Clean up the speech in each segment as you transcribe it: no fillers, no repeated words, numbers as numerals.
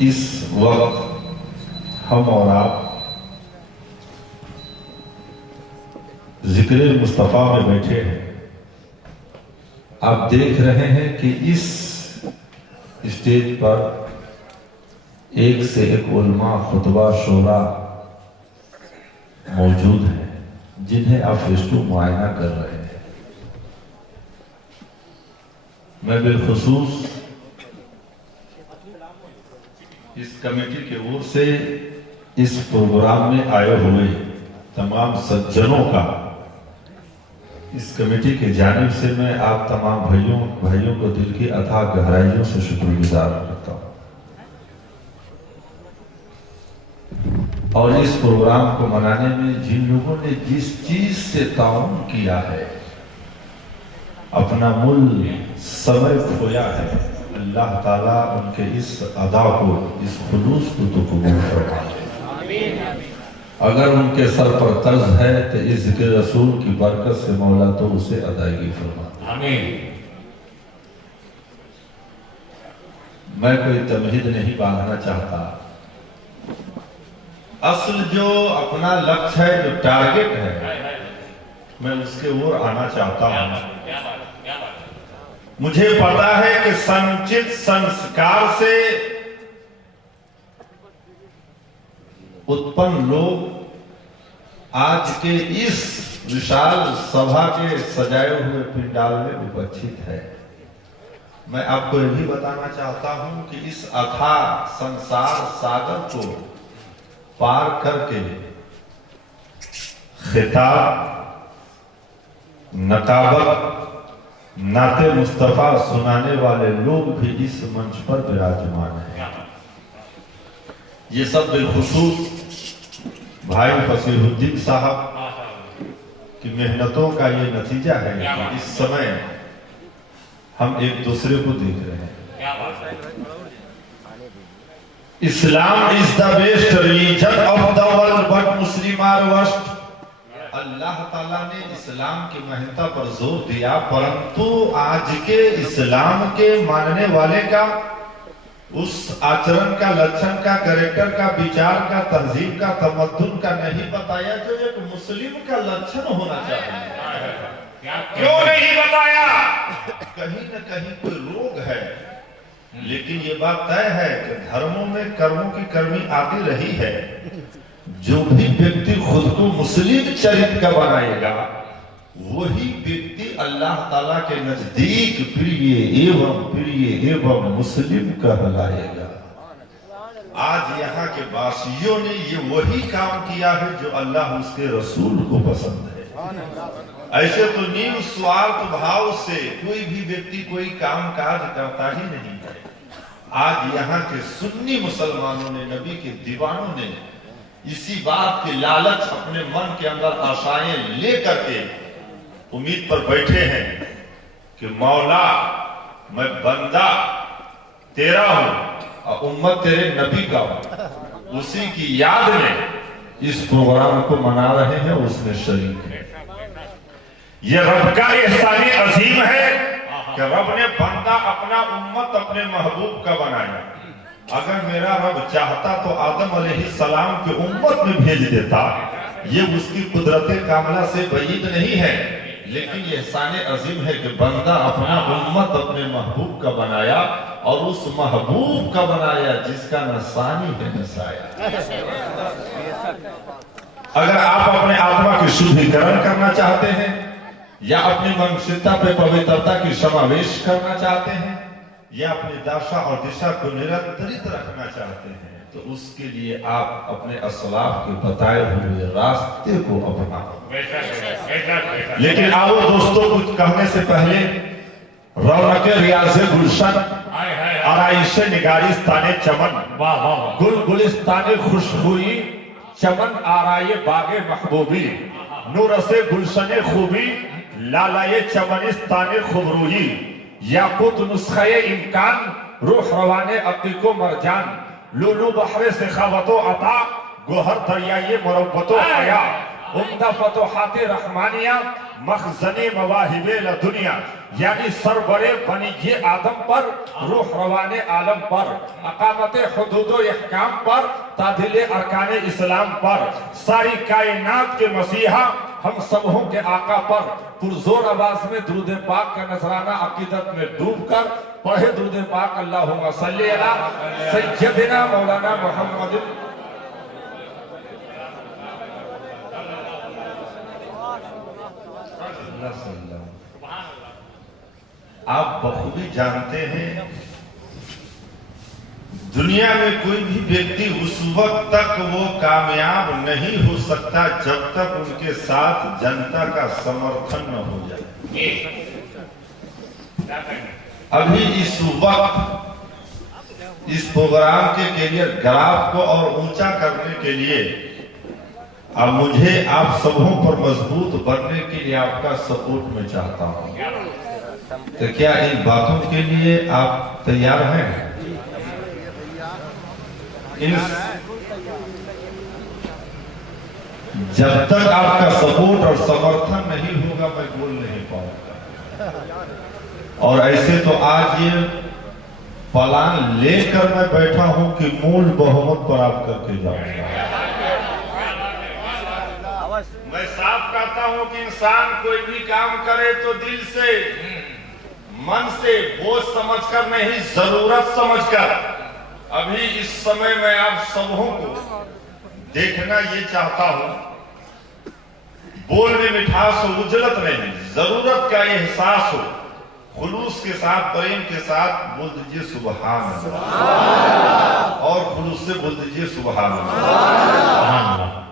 اس وقت ہم اور آپ ذکر مصطفیٰ میں بیٹھے ہیں. آپ دیکھ رہے ہیں کہ اس اسٹیج پر ایک سے ایک علماء خطبہ شورا موجود ہیں جنہیں آپ فیس ٹو معائنہ کر رہے ہیں. میں بالخصوص اس کمیٹی کے اور سے اس پروگرام میں آئے ہوئے تمام سجنوں کا اس کمیٹی کے جانب سے میں آپ تمام بھائیوں کو دل کی اتھا گہرائیوں سے شکر گزار کرتا ہوں. اور اس پروگرام کو منانے میں جن لوگوں نے جس چیز سے تعاون کیا ہے، اپنا مل سمے کھویا ہے، اللہ تعالیٰ ان کے اس ادا کو، اس خلوص کو تو قبول فرمائے. اگر ان کے سر پر قرض ہے تو اس ذکر رسول کی برکت سے مولا تو اسے ادائیگی فرما. میں کوئی تمہید نہیں باندھنا چاہتا. اصل جو اپنا لکش ہے، جو ٹارگٹ ہے، میں اس کے اور آنا چاہتا ہوں. مجھے پتا ہے کہ سنچت سنسکار سے اتپن لوگ آج کے اس وشال سبھا کے سجائے ہوئے پنڈال میں اپستھت ہے. میں آپ کو یہ بھی بتانا چاہتا ہوں کہ اس اتھا سنسار ساگر کو پار کر کے خطاب، نقابت، نعت مصطفیٰ سنانے والے لوگ بھی اس منچ پر براجمان ہیں. یہ سب بالخصوص بھائی فصیح الدین صاحب کی محنتوں کا یہ نتیجہ ہے کہ اس سمے ہم ایک دوسرے کو دیکھ رہے ہیں. اسلام is the best religion of the world but Muslim are worst. اللہ تعالیٰ نے اسلام کی مہنتا پر زور دیا، پرنتو آج کے اسلام کے ماننے والے کا اس آچرن کا، لچھن کا، کریکٹر کا، بیچار کا، تہذیب کا، تمدن کا نہیں بتایا جو ایک مسلم کا لچھن ہونا چاہیے. کیوں نہیں بتایا؟ کہیں نہ کہیں کوئی روگ ہے. لیکن یہ بات طے ہے کہ دھرموں میں کرموں کی کرمی آتی رہی ہے. جو بھی ویکتی خود کو مسلم چرت کا بنائے گا وہی ویکتی اللہ تعالیٰ کے نزدیک پریے ایوم مسلم کہلائے گا. آج یہاں کے باسیوں نے یہ وہی کام کیا ہے جو اللہ اس کے رسول کو پسند ہے. ایسے تو نیم سوارتھ بھاؤ سے کوئی بھی ویکتی کوئی کام کاج کرتا ہی نہیں ہے. آج یہاں کے سنی مسلمانوں نے، نبی کے دیوانوں نے اسی بات کی لالچ اپنے من کے اندر آشائیں لے کر کے امید پر بیٹھے ہیں کہ مولا میں بندہ تیرا ہوں اور امت تیرے نبی کا ہوں. اسی کی یاد میں اس پروگرام کو منا رہے ہیں، اس میں شریک ہیں. یہ رب کا احسان عظیم ہے کہ رب نے بندہ اپنا امت اپنے محبوب کا بنایا. اگر میرا رب چاہتا تو آدم علیہ السلام کی امت میں بھیج دیتا. یہ اس کی قدرت کاملہ سے بعید نہیں ہے، لیکن یہ احسان عظیم ہے کہ بندہ اپنا امت اپنے محبوب کا بنایا، اور اس محبوب کا بنایا جس کا نہ ثانی ہے نہ سایہ. اگر آپ اپنے آتما کی شدھیکرن کرنا چاہتے ہیں یا اپنی منشتا پہ پوترتا کی سماویش کرنا چاہتے ہیں یا اپنی داشا اور دشا کو نرنترت رکھنا چاہتے ہیں تو اس کے لیے آپ اپنے اسلاف کے بتائے ہوئے راستے کو اپنائیں. لیکن آؤ دوستوں، کچھ کہنے سے پہلے رونق ریاض گلشن، آرائش نگارستان چمن، گل گلستان خوشبوئی، چمن آرائے باغ محبوبی، نور سے گلشن خوبی، لالائے چمنستان خوبروئی، یاقوت نسخہ امکان، روح روان عقیق و مرجان، لولو بحر سخاوت و عطا، گوہر دریائے مروت و حیا، عمدہ فتوحات رحمانیہ، مخزن مواہب لدنیا، یعنی سربرے بنی آدم پر، روح روان عالم پر، اقامت حدود و احکام پر، تعدیل ارکان اسلام پر، ساری کائنات کے مسیحا ہم سبوں کے آقا پر پرزور آواز میں درود پاک کا نذرانہ عقیدت میں ڈوب کر پڑھے درود پاک اللہم صلی علی سیدنا مولانا محمد۔ آپ بخوبی جانتے ہیں دنیا میں کوئی بھی ویکتی اس وقت تک وہ کامیاب نہیں ہو سکتا جب تک ان کے ساتھ جنتا کا سمرتھن نہ ہو جائے۔ ابھی اس وقت اس پروگرام کے کیریئر گراف کو اور اونچا کرنے کے لیے اب مجھے آپ سبوں پر مضبوط بننے کے لیے آپ کا سپورٹ میں چاہتا ہوں۔ تو کیا ان باتوں کے لیے آپ تیار ہیں؟ جب تک آپ کا سپورٹ اور سمرتھن نہیں ہوگا میں بول نہیں پاؤں گا، اور ایسے تو آج یہ پلان لے کر میں بیٹھا ہوں کہ مول بہمت پر آپ کر کے جاؤں گا۔ میں صاف کہتا ہوں کہ انسان کوئی بھی کام کرے تو دل سے، من سے، بوجھ سمجھ کر نہیں، ضرورت سمجھ کر۔ ابھی اس سمے میں آپ سبوں کو دیکھنا یہ چاہتا ہوں، بول میں مٹھاس ہو، اجلت نہیں، ضرورت کا احساس ہو، خلوص کے ساتھ، پریم کے ساتھ بول دیجئے سبحان اللہ، اور خلوص سے بول دیجئے سبحان اللہ۔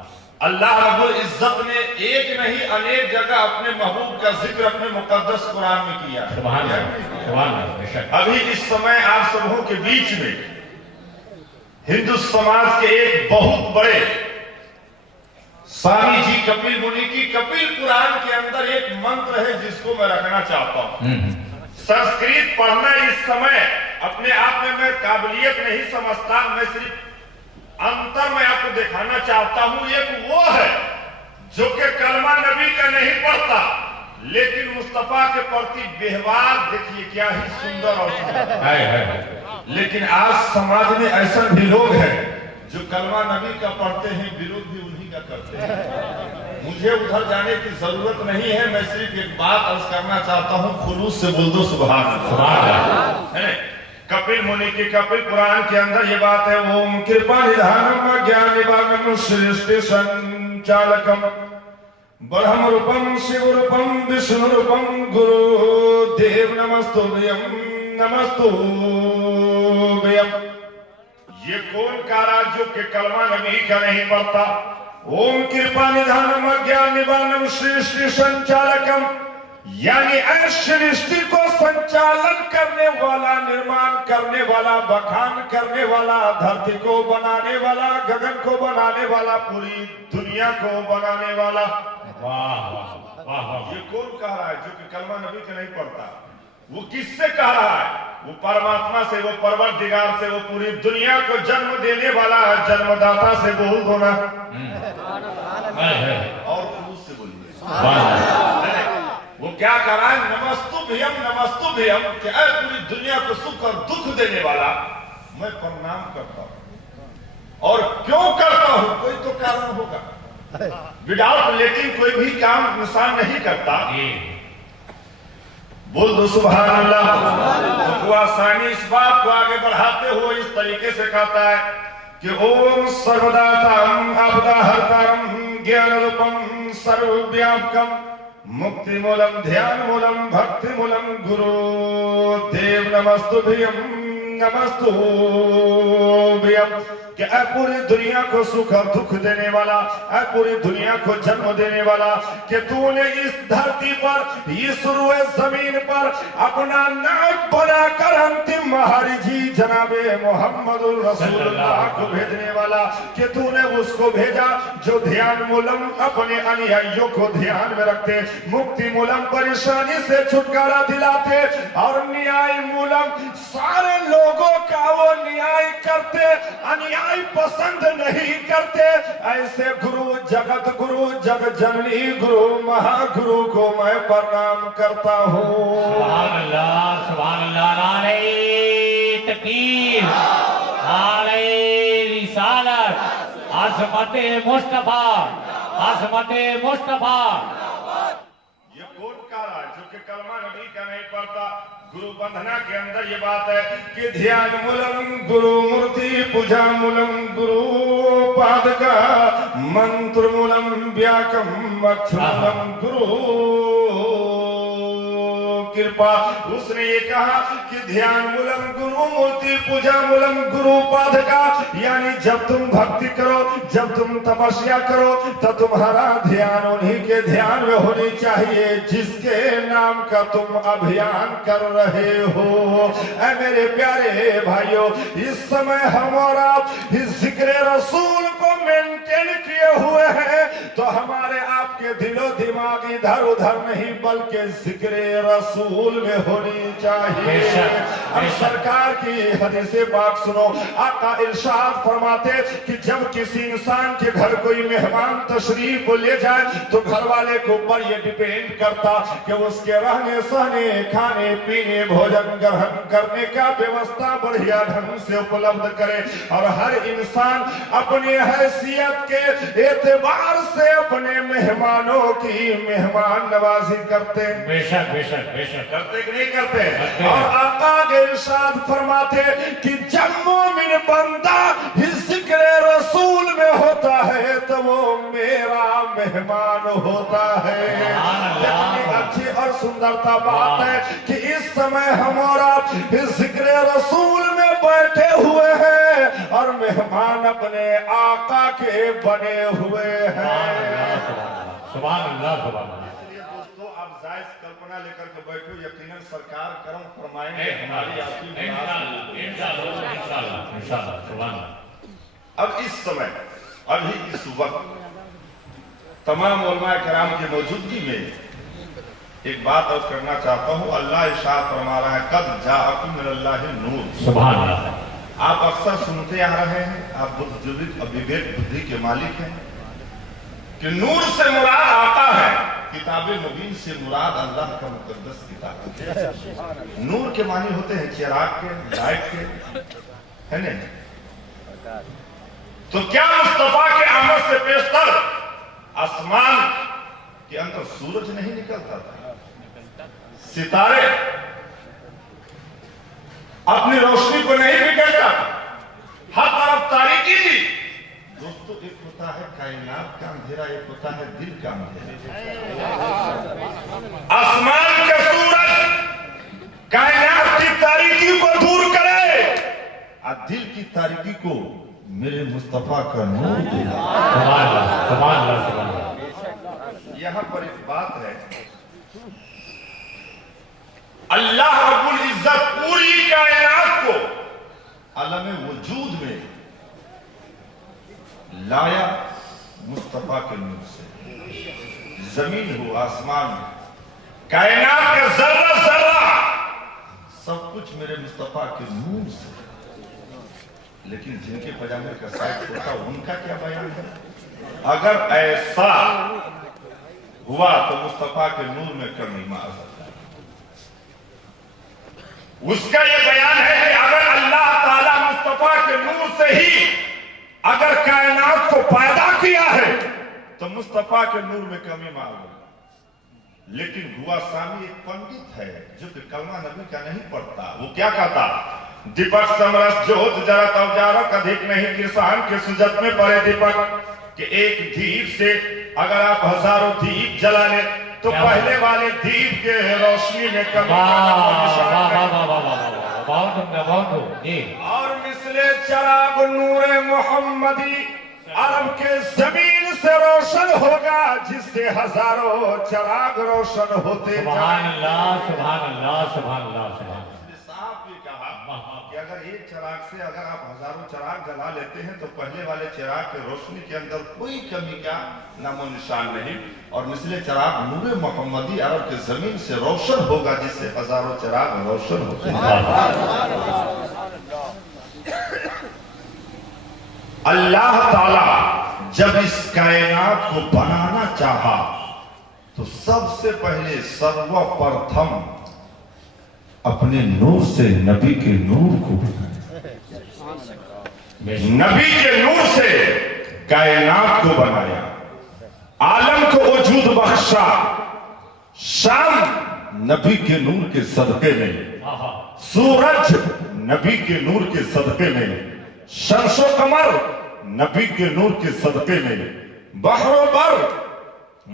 اللہ رب العزت نے ایک نہیں انیک جگہ اپنے محبوب کا ذکر اپنے مقدس قرآن میں کیا۔ سبحان اللہ۔ ابھی اس سمے آپ سبوں کے بیچ میں ہندو سماج کے ایک بہت بڑے سوامی جی کپل منی کی کپل قرآن کے اندر ایک منتر ہے جس کو میں رکھنا چاہتا ہوں۔ سنسکرت پڑھنا اس سمے اپنے آپ میں قابلیت نہیں سمجھتا، میں صرف انتر میں آپ کو دکھانا چاہتا ہوں۔ ایک وہ ہے جو کہ کلمہ نبی کا نہیں پڑھتا لیکن مصطفیٰ کے پرتی ویوہار دیکھیے کیا ہی سندر اور سندر۔ لیکن آج سماج میں ایسا بھی لوگ ہیں جو کلمہ نبی کا پڑھتے ہیں، وروਧ بھی انہی کا کرتے ہیں۔ مجھے ادھر جانے کی ضرورت نہیں ہے، میں صرف ایک بات عرض کرنا چاہتا ہوں، خلوص سے بول دو سبحان اللہ۔ کپل منی کی کپل قرآن کے اندر یہ بات ہے، اوم کرپا نِدھانم گیان نِوانم سرشٹی سنچالکم برہم روپم شیو روپم وشنو روپم گرو دیو نمستو بھیم نمستو بھیم۔ یہ کون کارا جو کہ کلمہ نبی کا نہیں پڑھتا؟ اوم کرپا نِدھانم گیان نِوانم سرشٹی سنچالکم، یعنی اے سرشٹی کو سنچالن کرنے والا، نرمان کرنے والا، بخان کرنے والا، دھرتی کو بنانے والا، گگن کو بنانے والا، پوری دنیا کو بنانے والا۔ واہ واہ واہ۔ یہ کون کہہ رہا ہے جو کہ کلمہ نبی کا نہیں پڑھتا؟ وہ کس سے کہہ رہا ہے؟ وہ پرماتما سے، وہ پروردگار سے، وہ پوری دنیا کو جنم دینے والا ہے، جنم داتا سے بول دو نا، اور خلوص سے بولیے۔ وہ کیا کہہ رہا ہے؟ نمستو بھیم نمستو بھیم، کہ اے پوری دنیا کو سکھ اور دکھ دینے والا میں پرنام کرتا ہوں۔ اور کیوں کرتا ہوں؟ کوئی تو کارن ہوگا، وداؤٹ لیکن کوئی بھی کام انسان نہیں کرتا۔ بول دو سبحان اللہ۔ تو ثانی اس بات کو آگے بڑھاتے ہوئے اس طریقے سے کہتا ہے کہ اوم سرواداتم آپدا ہرتارم گیان روپم سرو ویاپکم مکتی مولم دھیان مولم بھکتی مولم گرو دیو نمستو بھیم نمستو بھیم، کہ اے پوری دنیا کو سکھ اور دکھ دینے والا، اے پوری دنیا کو جنم دینے والا، کہ تو نے اس دھرتی پر، اس روئے زمین پر اپنا نائب بنا کر انتم مہاری جی جناب محمد الرسول اللہ کو بھیجنے والا، کہ تو نے اس کو بھیجا جو دھیان مولم اپنے انیائیوں کو دھیان میں رکھتے، مکتی مولم پریشانی سے چھٹکارا دلاتے، اور نیائی مولم سارے لوگوں کا وہ نیائی کرتے، انیائی बड़ाई पसंद नहीं करते, ऐसे गुरु, जगत गुरु, जगत जननी गुरु, महागुरु को मैं प्रणाम करता हूँ। सुभान अल्लाह, नारे तकबीर, नारे रिसालत, अज़मत मुस्तफा, अज़मत मुस्तफा। ये कौन कह रहा है जो कि कलमा नबी का नहीं पढ़ता? गुरु बंधना के अंदर ये बात है कि ध्यान मूलम गुरु मूर्ति, पूजा मूलम गुरु पादका, मंत्र मूलम व्याकम अक्षरम गुरु कृपा। उसने ये कहा कि ध्यान मूलम गुरु मूर्ति, पूजा मूलम गुरु पादका, यानी जब तुम भक्ति करो, जब तुम तपस्या करो, तो तुम्हारा ध्यान उन्हीं के ध्यान में होनी चाहिए जिसके नाम का तुम अभियान कर रहे हो। ऐ मेरे प्यारे भाइयों, इस समय हम और आप इस जिक्र रसूल को मेंटेन किए हुए हैं, तो हमारे आपके दिलो दिमाग इधर उधर नहीं बल्कि जिक्र रसूल में होनी चाहिए। अब सरकार की हदीसे पाक सुनो, आका इरशाद फरमाते कि जब किसी इंसान के घर कोई मेहमान तशरीफ ले जाए तो घर वाले के ऊपर ये डिपेंड करता कि उसके रहने सहने, खाने पीने, भोजन ग्रहण करने का व्यवस्था बढ़िया ढंग से उपलब्ध करे, और हर इंसान अपनी हैसियत के एतबार से अपने मेहमानों की मेहमान नवाजी करते। बेशक बेशक बेशक करते कि नहीं करते? और आका के इरशाद फरमाते कि जब मोमिन बंदा जिक्र रसूल में होता है तो वो मेरा मेहमान होता है। कितनी अच्छी और सुंदरता बात है कि इस समय हम और आप जिक्र रसूल में बैठे हुए हैं और मेहमान अपने आका के बने हुए हैं। सुभान अल्लाह, सुभान अल्लाह। दोस्तों, आप जायज कल्पना लेकर के बैठो, यकीनन सरकार करम फरमाएंगे हमारी आपकी मुराद। इंशाअल्लाह, सुभान अल्लाह। अब इस समय, अभी इस वक्त तमाम उलमाए किराम की मौजूदगी में एक बात अर्ज करना चाहता हूँ। अल्लाह इरशाद फरमा रहा है, कद जाअकुम मिनल्लाहि नूर। सुभान अल्लाह। आप अक्सर सुनते आ रहे हैं, आप बुद्धिजीवी और विवेक बुद्धि के मालिक हैं कि नूर से मुराद आता है, किताब मुबीन से मुराद अल्लाह का मुकद्दस किताब। नूर के मानी होते हैं चिराग के, लाइट के, है नहीं? तो क्या मुस्तफा के आमद से पेशतर आसमान के अंदर सूरज नहीं निकलता था? सितारे अपनी रोशनी को नहीं बिगड़ता? हर तरफ तारीकी थी। दोस्तों, एक होता है कायनात का अंधेरा, एक होता है दिल का अंधेरा। आसमान का सूरज कायनात की तारीकी को दूर करे और दिल की तारीकी को मेरे मुस्तफा का नूर देगा। यहाँ पर एक बात है, अल्लाह रब्बुल इज्जत पूरी कायनात को आलम वजूद में लाया मुस्तफा के नूर से। जमीन हो, आसमान हो, कायनात का जर्रा जर्रा सब कुछ मेरे मुस्तफा के नूर से। लेकिन जिनके पजामे का साइज होता उनका क्या बयान है? अगर ऐसा हुआ तो मुस्तफा के नूर में कमी मार सकता है। उसका यह बयान है कि अगर अल्लाह ताला मुस्तफा के नूर से ही अगर कायनात को पैदा किया है तो मुस्तफा के नूर में कमी मार लो। लेकिन हुआ सामी एक पंडित है जो कि कलमा नबी का नहीं पढ़ता। वो क्या कहता? दीपक समरस जोत जरत अवजारक अधिक नहीं, किसान के सुजत में पड़े दीपक कि एक दीप से अगर आप हजारों दीप जला ले तो पहले वाले दीप के रोशनी में कमी। और मिसले चराग नूरे मोहम्मदी अरब के जमीन से रोशन होगा जिससे हजारों चराग रोशन होते। सुभान अल्लाह, सुभान अल्लाह, सुभान अल्लाह, सुभान। साहब ने कहा कि अगर एक चिराग से अगर आप हजारों चिराग जला लेते हैं तो पहले वाले चिराग की रोशनी के अंदर कोई कमी का नामो निशान नहीं। और मिसले चिराग नूरे मोहम्मदी अरब के जमीन से रोशन होगा जिससे हजारों चिराग रोशन होते हैं। अल्लाह ताला जब इस कायनात को बनाना चाहा तो सबसे पहले सर्वप्रथम अपने नूर से नबी के नूर को बनाया, नबी के नूर से कायनात को बनाया, आलम को वजूद बख्शा। शाम नबी के नूर के सदके में, सूरज नबी के नूर के सदके में, शम्सो कमर नबी के नूर के सदके में, बहरो बर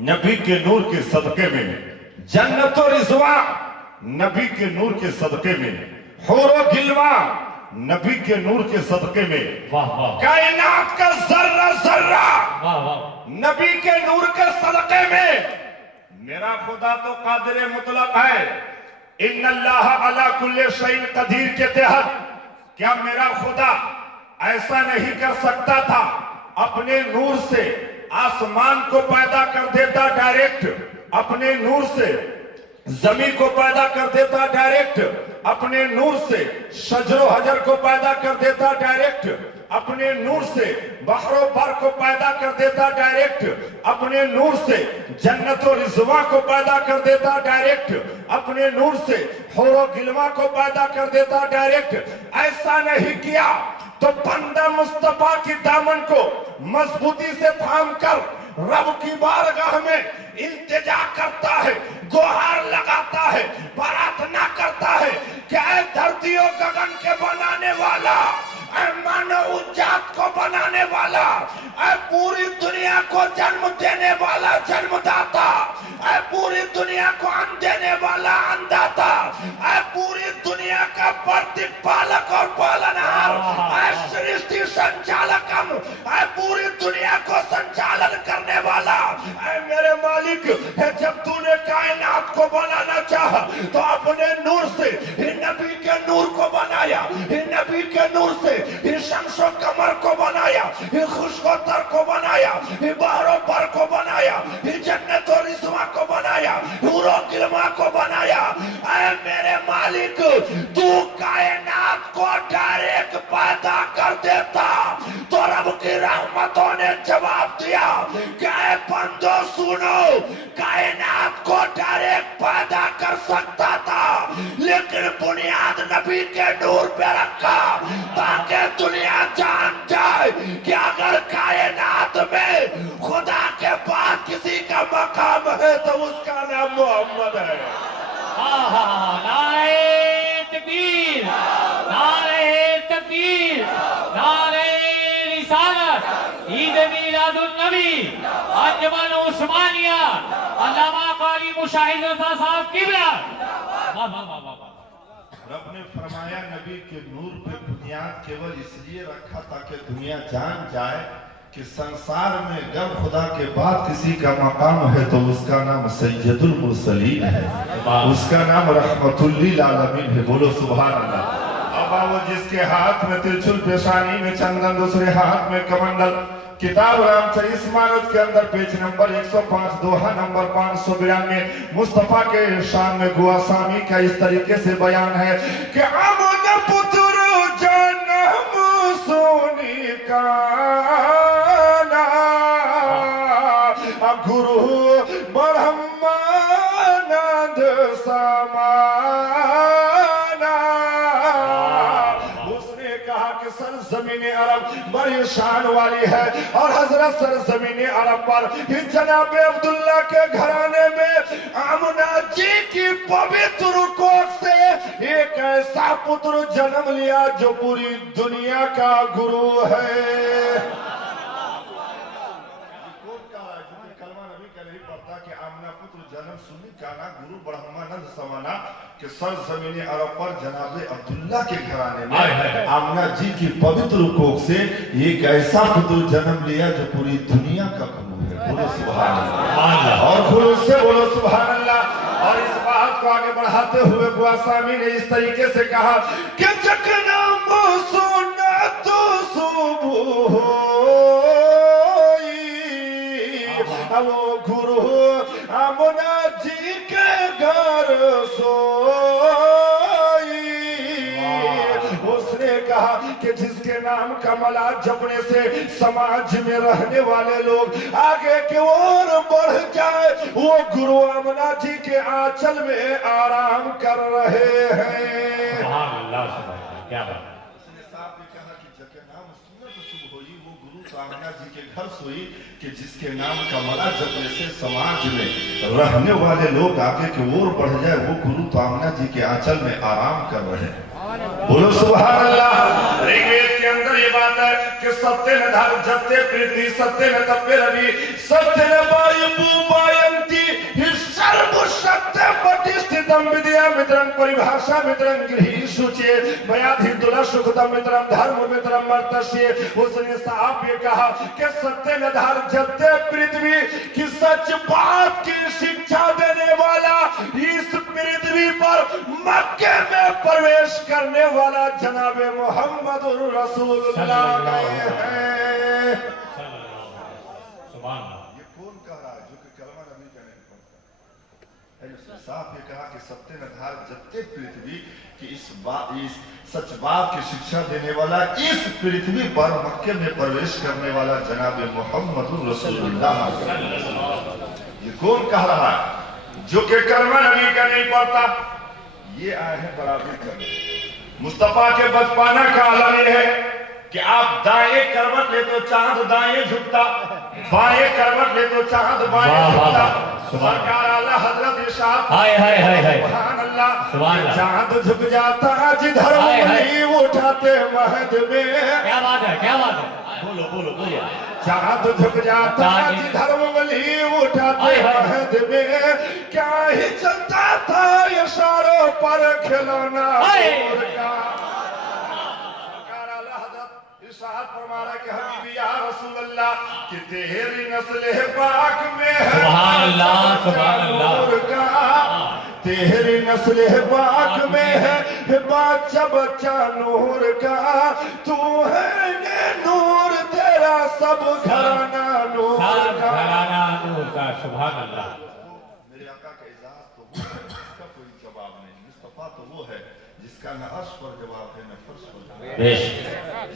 नबी के नूर के सदके में, जन्नतो रिजवा नबी के नूर के सदके में, होरो गिलवा नबी के नूर के सदके में, कायनात का जर्रा जर्रा नबी के नूर के सदके में। मेरा खुदा तो कादिर मुतलक है, इन्नल्लाह अला कुल्ले शैइन कदीर के तहत क्या मेरा खुदा ऐसा नहीं कर सकता था? अपने नूर से आसमान को पैदा कर देता डायरेक्ट, अपने नूर से जमीन को पैदा कर देता डायरेक्ट, अपने नूर से शजरो हजर को पैदा कर देता डायरेक्ट, अपने नूर से बहरो बर को पैदा कर देता डायरेक्ट, अपने नूर से जन्नतो रिजवा को पैदा कर देता डायरेक्ट, अपने नूर से होरो गिलवा को पैदा कर देता डायरेक्ट। ऐसा नहीं किया तो बंदा मुस्तफा की दामन को मजबूती से थाम कर रब की बारगाह में इल्तिजा करता है, गुहार लगाता है, प्रार्थना करता है कि ऐ धरती और गगन के बनाने वाला, ऐ मानव जात को बनाने वाला, ऐ पूरी दुनिया को जन्म देने वाला जन्मदाता, ऐ पूरी दुनिया को अन्न देने वाला अन्नदाता, ऐ पूरी दुनिया का प्रतिपालक और पालनहार, ऐ सृष्टि संचालकम, ऐ पूरी दुनिया को संचालन करने वाला, ऐ मेरे मालिक है। जब तूने कायनात को बनाना चाहा तो अपने नूर से नबी के नूर को बनाया, नबी के नूर से शम्सो कमर को बनाया, खुशकोतर को बनाया, बहरो पर को बनाया, जन्नत और रिजवा को बनाया, हूरो गिलमा को बनाया। ऐ मेरे मालिक, तू कायनात को डायरेक्ट पैदा कर देता तो रब की रहमतों ने जवाब दिया कि ऐ बंदो सुनो, कायनात को डायरेक्ट पैदा कर सकता था लेकिन बुनियाद नबी के नूर पे रखा ताकि दुनिया जान जाए कि अगर कायनात में खुदा के बाद किसी का मकाम है तो उसका नाम मोहम्मद है। नारे तकबीर, नारे तकबीर, नारे रिसालत, ईद मिलादुन नबी, अंजुमन उस्मानिया, अल्लामा कारी मुशाहिद रज़ा साहब किबला। वाह वाह वाह वाह। रब ने फरमाया नबी के नूर पे बुनियाद केवल इसलिए रखा ताकि दुनिया जान जाए कि संसार में जब खुदा के बाद किसी का मकाम है तो उसका नाम सैयदुल मुरसलीन है, उसका नाम रहमतुल लिल आलमीन है। बोलो सुभान अल्लाह। अब वो जिसके हाथ में त्रिशूल, पेशानी में चंदन, दूसरे हाथ में कमंडल, किताब रामचरित मानस के अंदर पेज नंबर 105 दोहा नंबर 592 मुस्तफा के शान में गुआसामी का इस तरीके से बयान है कि अमन पुत्र जन्म सोनी का गुरु ब्रह्मानंद समाना। उसने कहा कि सरजमीन अरब बड़ी शान वाली है और हजरत सरजमीन अरब पर जनाब अब्दुल्ला के घराने में आमना जी की पवित्र कोख से एक ऐसा पुत्र जन्म लिया जो पूरी दुनिया का गुरु है। जन्म सुनी काना गुरु ब्रह्मानंद समाना के सर जमीन अरब पर जनाब अब्दुल्ला के घराने में आमना जी की पवित्र कोख से एक ऐसा पुत्र जन्म लिया जो पूरी दुनिया का गुरु है। बोलो सुभान अल्लाह और गुरु से बोलो सुभान अल्लाह। और इस बात को आगे बढ़ाते हुए गुआसामी ने इस तरीके से कहा कि जखना सुना तो सुबह वो गुरु आमना जी के घर सोई। उसने कहा कि जिसके नाम का मला जपने से समाज में रहने वाले लोग आगे की ओर बढ़ जाए, वो गुरु आमना जी के आंचल में आराम कर रहे हैं। क्या बात। आमना जी के घर सोई कि जिसके नाम का मला जपने से समाज में रहने वाले लोग आगे की ओर बढ़ जाए, वो गुरु तो आमना जी के आंचल में आराम कर रहे हैं। बोलो सुभान अल्लाह। ऋग्वेद के अंदर ये बात है कि सत्य न धर जत्ते पृथ्वी सत्य न तप्य रवि सत्य न वायु वायंती सर्व सत्य प्रतिष्ठितम विद्या मित्रं परिभाषा मित्रं गृही शुचे मयाधि तुला सुखदम मित्रं धर्म मित्रं मर्तस्य। उसने साफ ये कहा कि सत्य न धर जत्ते पृथ्वी की सच बात की शिक्षा देने वाला इस पृथ्वी पर मक्के में प्रवेश करने वाला जनाबे मोहम्मद रसूलुल्लाह है। ये कौन कह रहा है जो कि कलमा नबी का नहीं पढ़ता? साहब ये कहा कि सत्य नधार जत्ते पृथ्वी की इस सच बात की शिक्षा देने वाला इस पृथ्वी पर मक्के में प्रवेश करने वाला जनाबे मोहम्मद रसूलुल्लाह। ये कौन कह रहा है जो कि कलमा नबी का नहीं पढ़ता? ये आए हैं बराबरी करने। मुस्तफा के बचपना का आलम यह है कि आप दाएं करवट ले तो चांद दाएं झुकता, बाएं करवट ले तो चांद बाएं झुकता। सरकार आला हजरत इरशाद सुभान अल्लाह। चांद झुक जाता जिधर उंगली उठाते महद में। क्या बात है, क्या बात है। बोलो बोलो बोलो। चांद झुक जाता जिधर उंगली उठाते महद में। क्या ही चलता था इशारों पर खिलौना साथ फरमा रहा कि हबीबी या रसूल अल्लाह कि तेरी नस्ल है पाक में है सुभान अल्लाह सुभान अल्लाह। तेरी नस्ल है पाक में है बच्चा बच्चा नूर का। तू है नूर तेरा सब घराना नूर का। घराना नूर का। सुभान अल्लाह। मेरे आका का इजाज़ तो वो है जिसका कोई जवाब नहीं। मुस्तफा तो वो है जिसका न अर्श पर जवाब है न फर्श पर जवाब।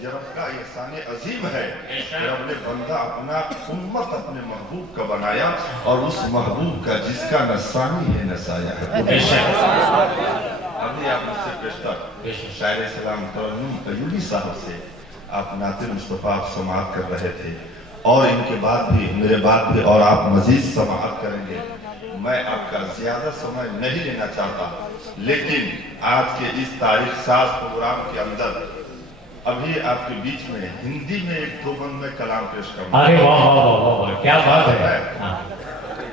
रब का एहसान अजीम है कि रब ने बंदा अपना उम्मत अपने महबूब का बनाया और उस महबूब का जिसका न सानी है न साया है। अभी आप मुझसे पेशतर शायर सलाम तरन्नुम कयूली साहब से आप नाते मुस्तफा आप समाअत कर रहे थे और इनके बाद भी मेरे बाद भी और आप मजीद समाअत करेंगे। मैं आपका ज्यादा समय नहीं लेना चाहता, लेकिन आज के इस तारीख साज प्रोग्राम के अंदर अभी आपके बीच में हिंदी में एक दो बंद में कलाम पेश करूंगा। अरे वाह वाह वाह वाह, क्या बात है।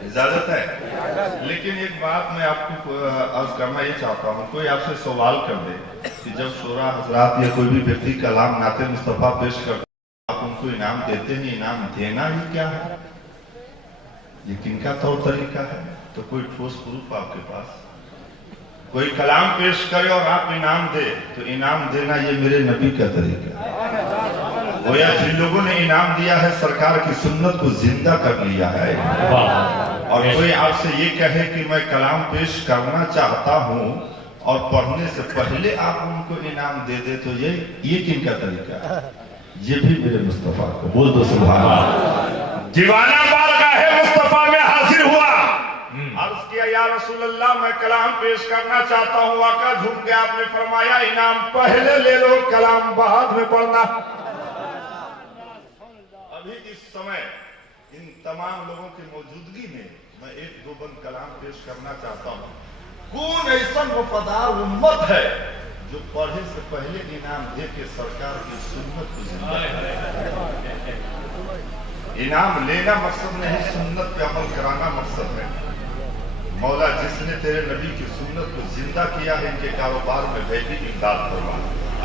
इजाजत है। लेकिन एक बात मैं आपको अर्ज करना ये चाहता हूँ, कोई आपसे सवाल कर दे कि जब शोरा हजरात या कोई भी व्यक्ति कलाम नाते मुस्तफा पेश कर आप उनको इनाम देते हैं, इनाम देना ही क्या है, ये किनका तौर तरीका है? तो कोई ठोस प्रूफ आपके पास? कोई कलाम पेश करे और आप इनाम दे तो इनाम देना ये मेरे नबी का तरीका है। वो या जिन लोगों ने इनाम दिया है सरकार की सुन्नत को जिंदा कर लिया है। और कोई आपसे ये कहे कि मैं कलाम पेश करना चाहता हूँ और पढ़ने से पहले आप उनको इनाम दे दे तो ये किनका तरीका है? ये भी मेरे मुस्तफा को बोल दो सुभान अल्लाह। दीवाना बारगाह है मुस्तफा में हाजिर हुआ, अर्ज किया या रसूल अल्लाह मैं कलाम पेश करना चाहता हूँ। आका झुक गया, आपने फरमाया इनाम पहले ले लो, कलाम बाद में पढ़ना। अभी इस समय इन तमाम लोगों की मौजूदगी में मैं एक दो बंद कलाम पेश करना चाहता हूँ। कौन ऐसा वफादार उम्मत है जो पढ़े से पहले इनाम दे के सरकार की सुन्नत को जिंदा करे? इनाम लेना मकसद नहीं, सुन्नत पे अमल कराना मकसद है। मौला जिसने तेरे नबी की सुन्नत को जिंदा किया है इनके कारोबार में गैबी इमदाद फरमा।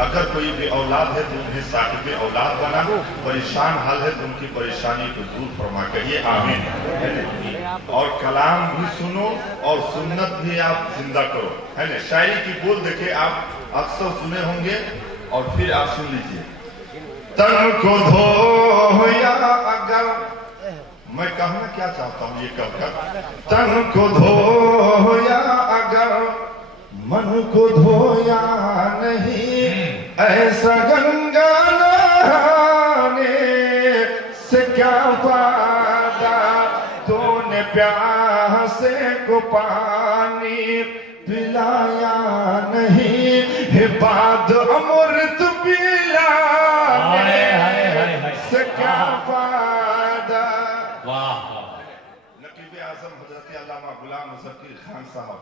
अगर कोई भी औलाद है तो उन्हें साहिब औलाद बना, परेशान हाल है तो उनकी परेशानी को दूर फरमा। कहिए आमीन। और कलाम भी सुनो और सुन्नत भी आप जिंदा करो, है ना। शायरी की बोल देखे आप अक्सर सुने होंगे और फिर आप सुन लीजिए। तन को धोया अगर, मैं कहना क्या चाहता हूँ ये कहकर, तन को धोया अगर मन को धोया नहीं, ऐसा गंगा प्यासे को पानी पिलाया नहीं, हे बाद अमृत पिलाने से क्या फायदा। नकीब आजम हजरत अल्लामा गुलाम ज़कीर खान साहब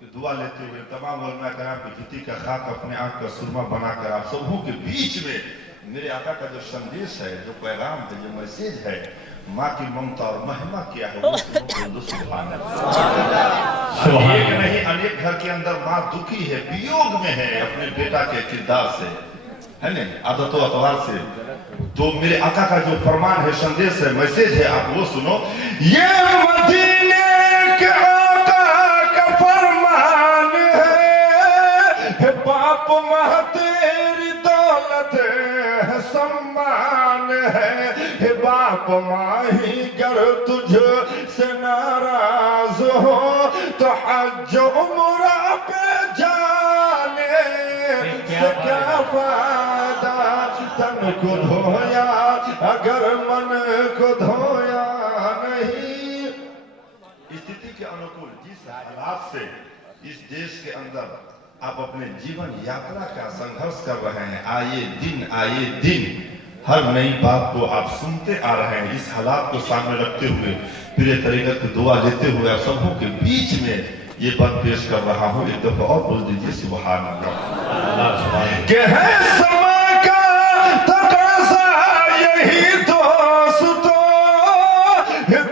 की दुआ लेते हुए तमाम उलमा कराम की जुती का खाक अपने आंख का सुरमा बनाकर आप सबों के बीच में मेरे आका का जो संदेश है, जो पैगाम है, जो मैसेज है, माँ की ममता और महिमा क्या है, वो सुभान अल्लाह। एक नहीं अनेक घर के अंदर माँ दुखी है, वियोग में है अपने बेटा के किरदार से, है न, आदतों अतवार से। तो मेरे आका का जो फरमान है, संदेश है, मैसेज है, आप वो सुनो। ये मदीने के आका का फरमान है, बाप माँ तेरी दौलत है, सम्मान है, बाप माँ ही गर तुझ से नाराज हो तो हज उम्रा पे जाने से क्या फायदा। तन को धोया अगर मन को धोया नहीं। स्थिति के अनुकूल जिस हालात से इस देश के अंदर आप अपने जीवन यात्रा का संघर्ष कर रहे हैं, आए दिन हर नई बात को आप सुनते आ रहे हैं। इस हालात को सामने रखते हुए पीरे तरीकत की दुआ लेते हुए आप सबों के बीच में ये बात पेश कर रहा हूँ। एक दफा और बोल दीजिए सुभान अल्लाह। कि है समय का तकाज़ा यही दोस्तों,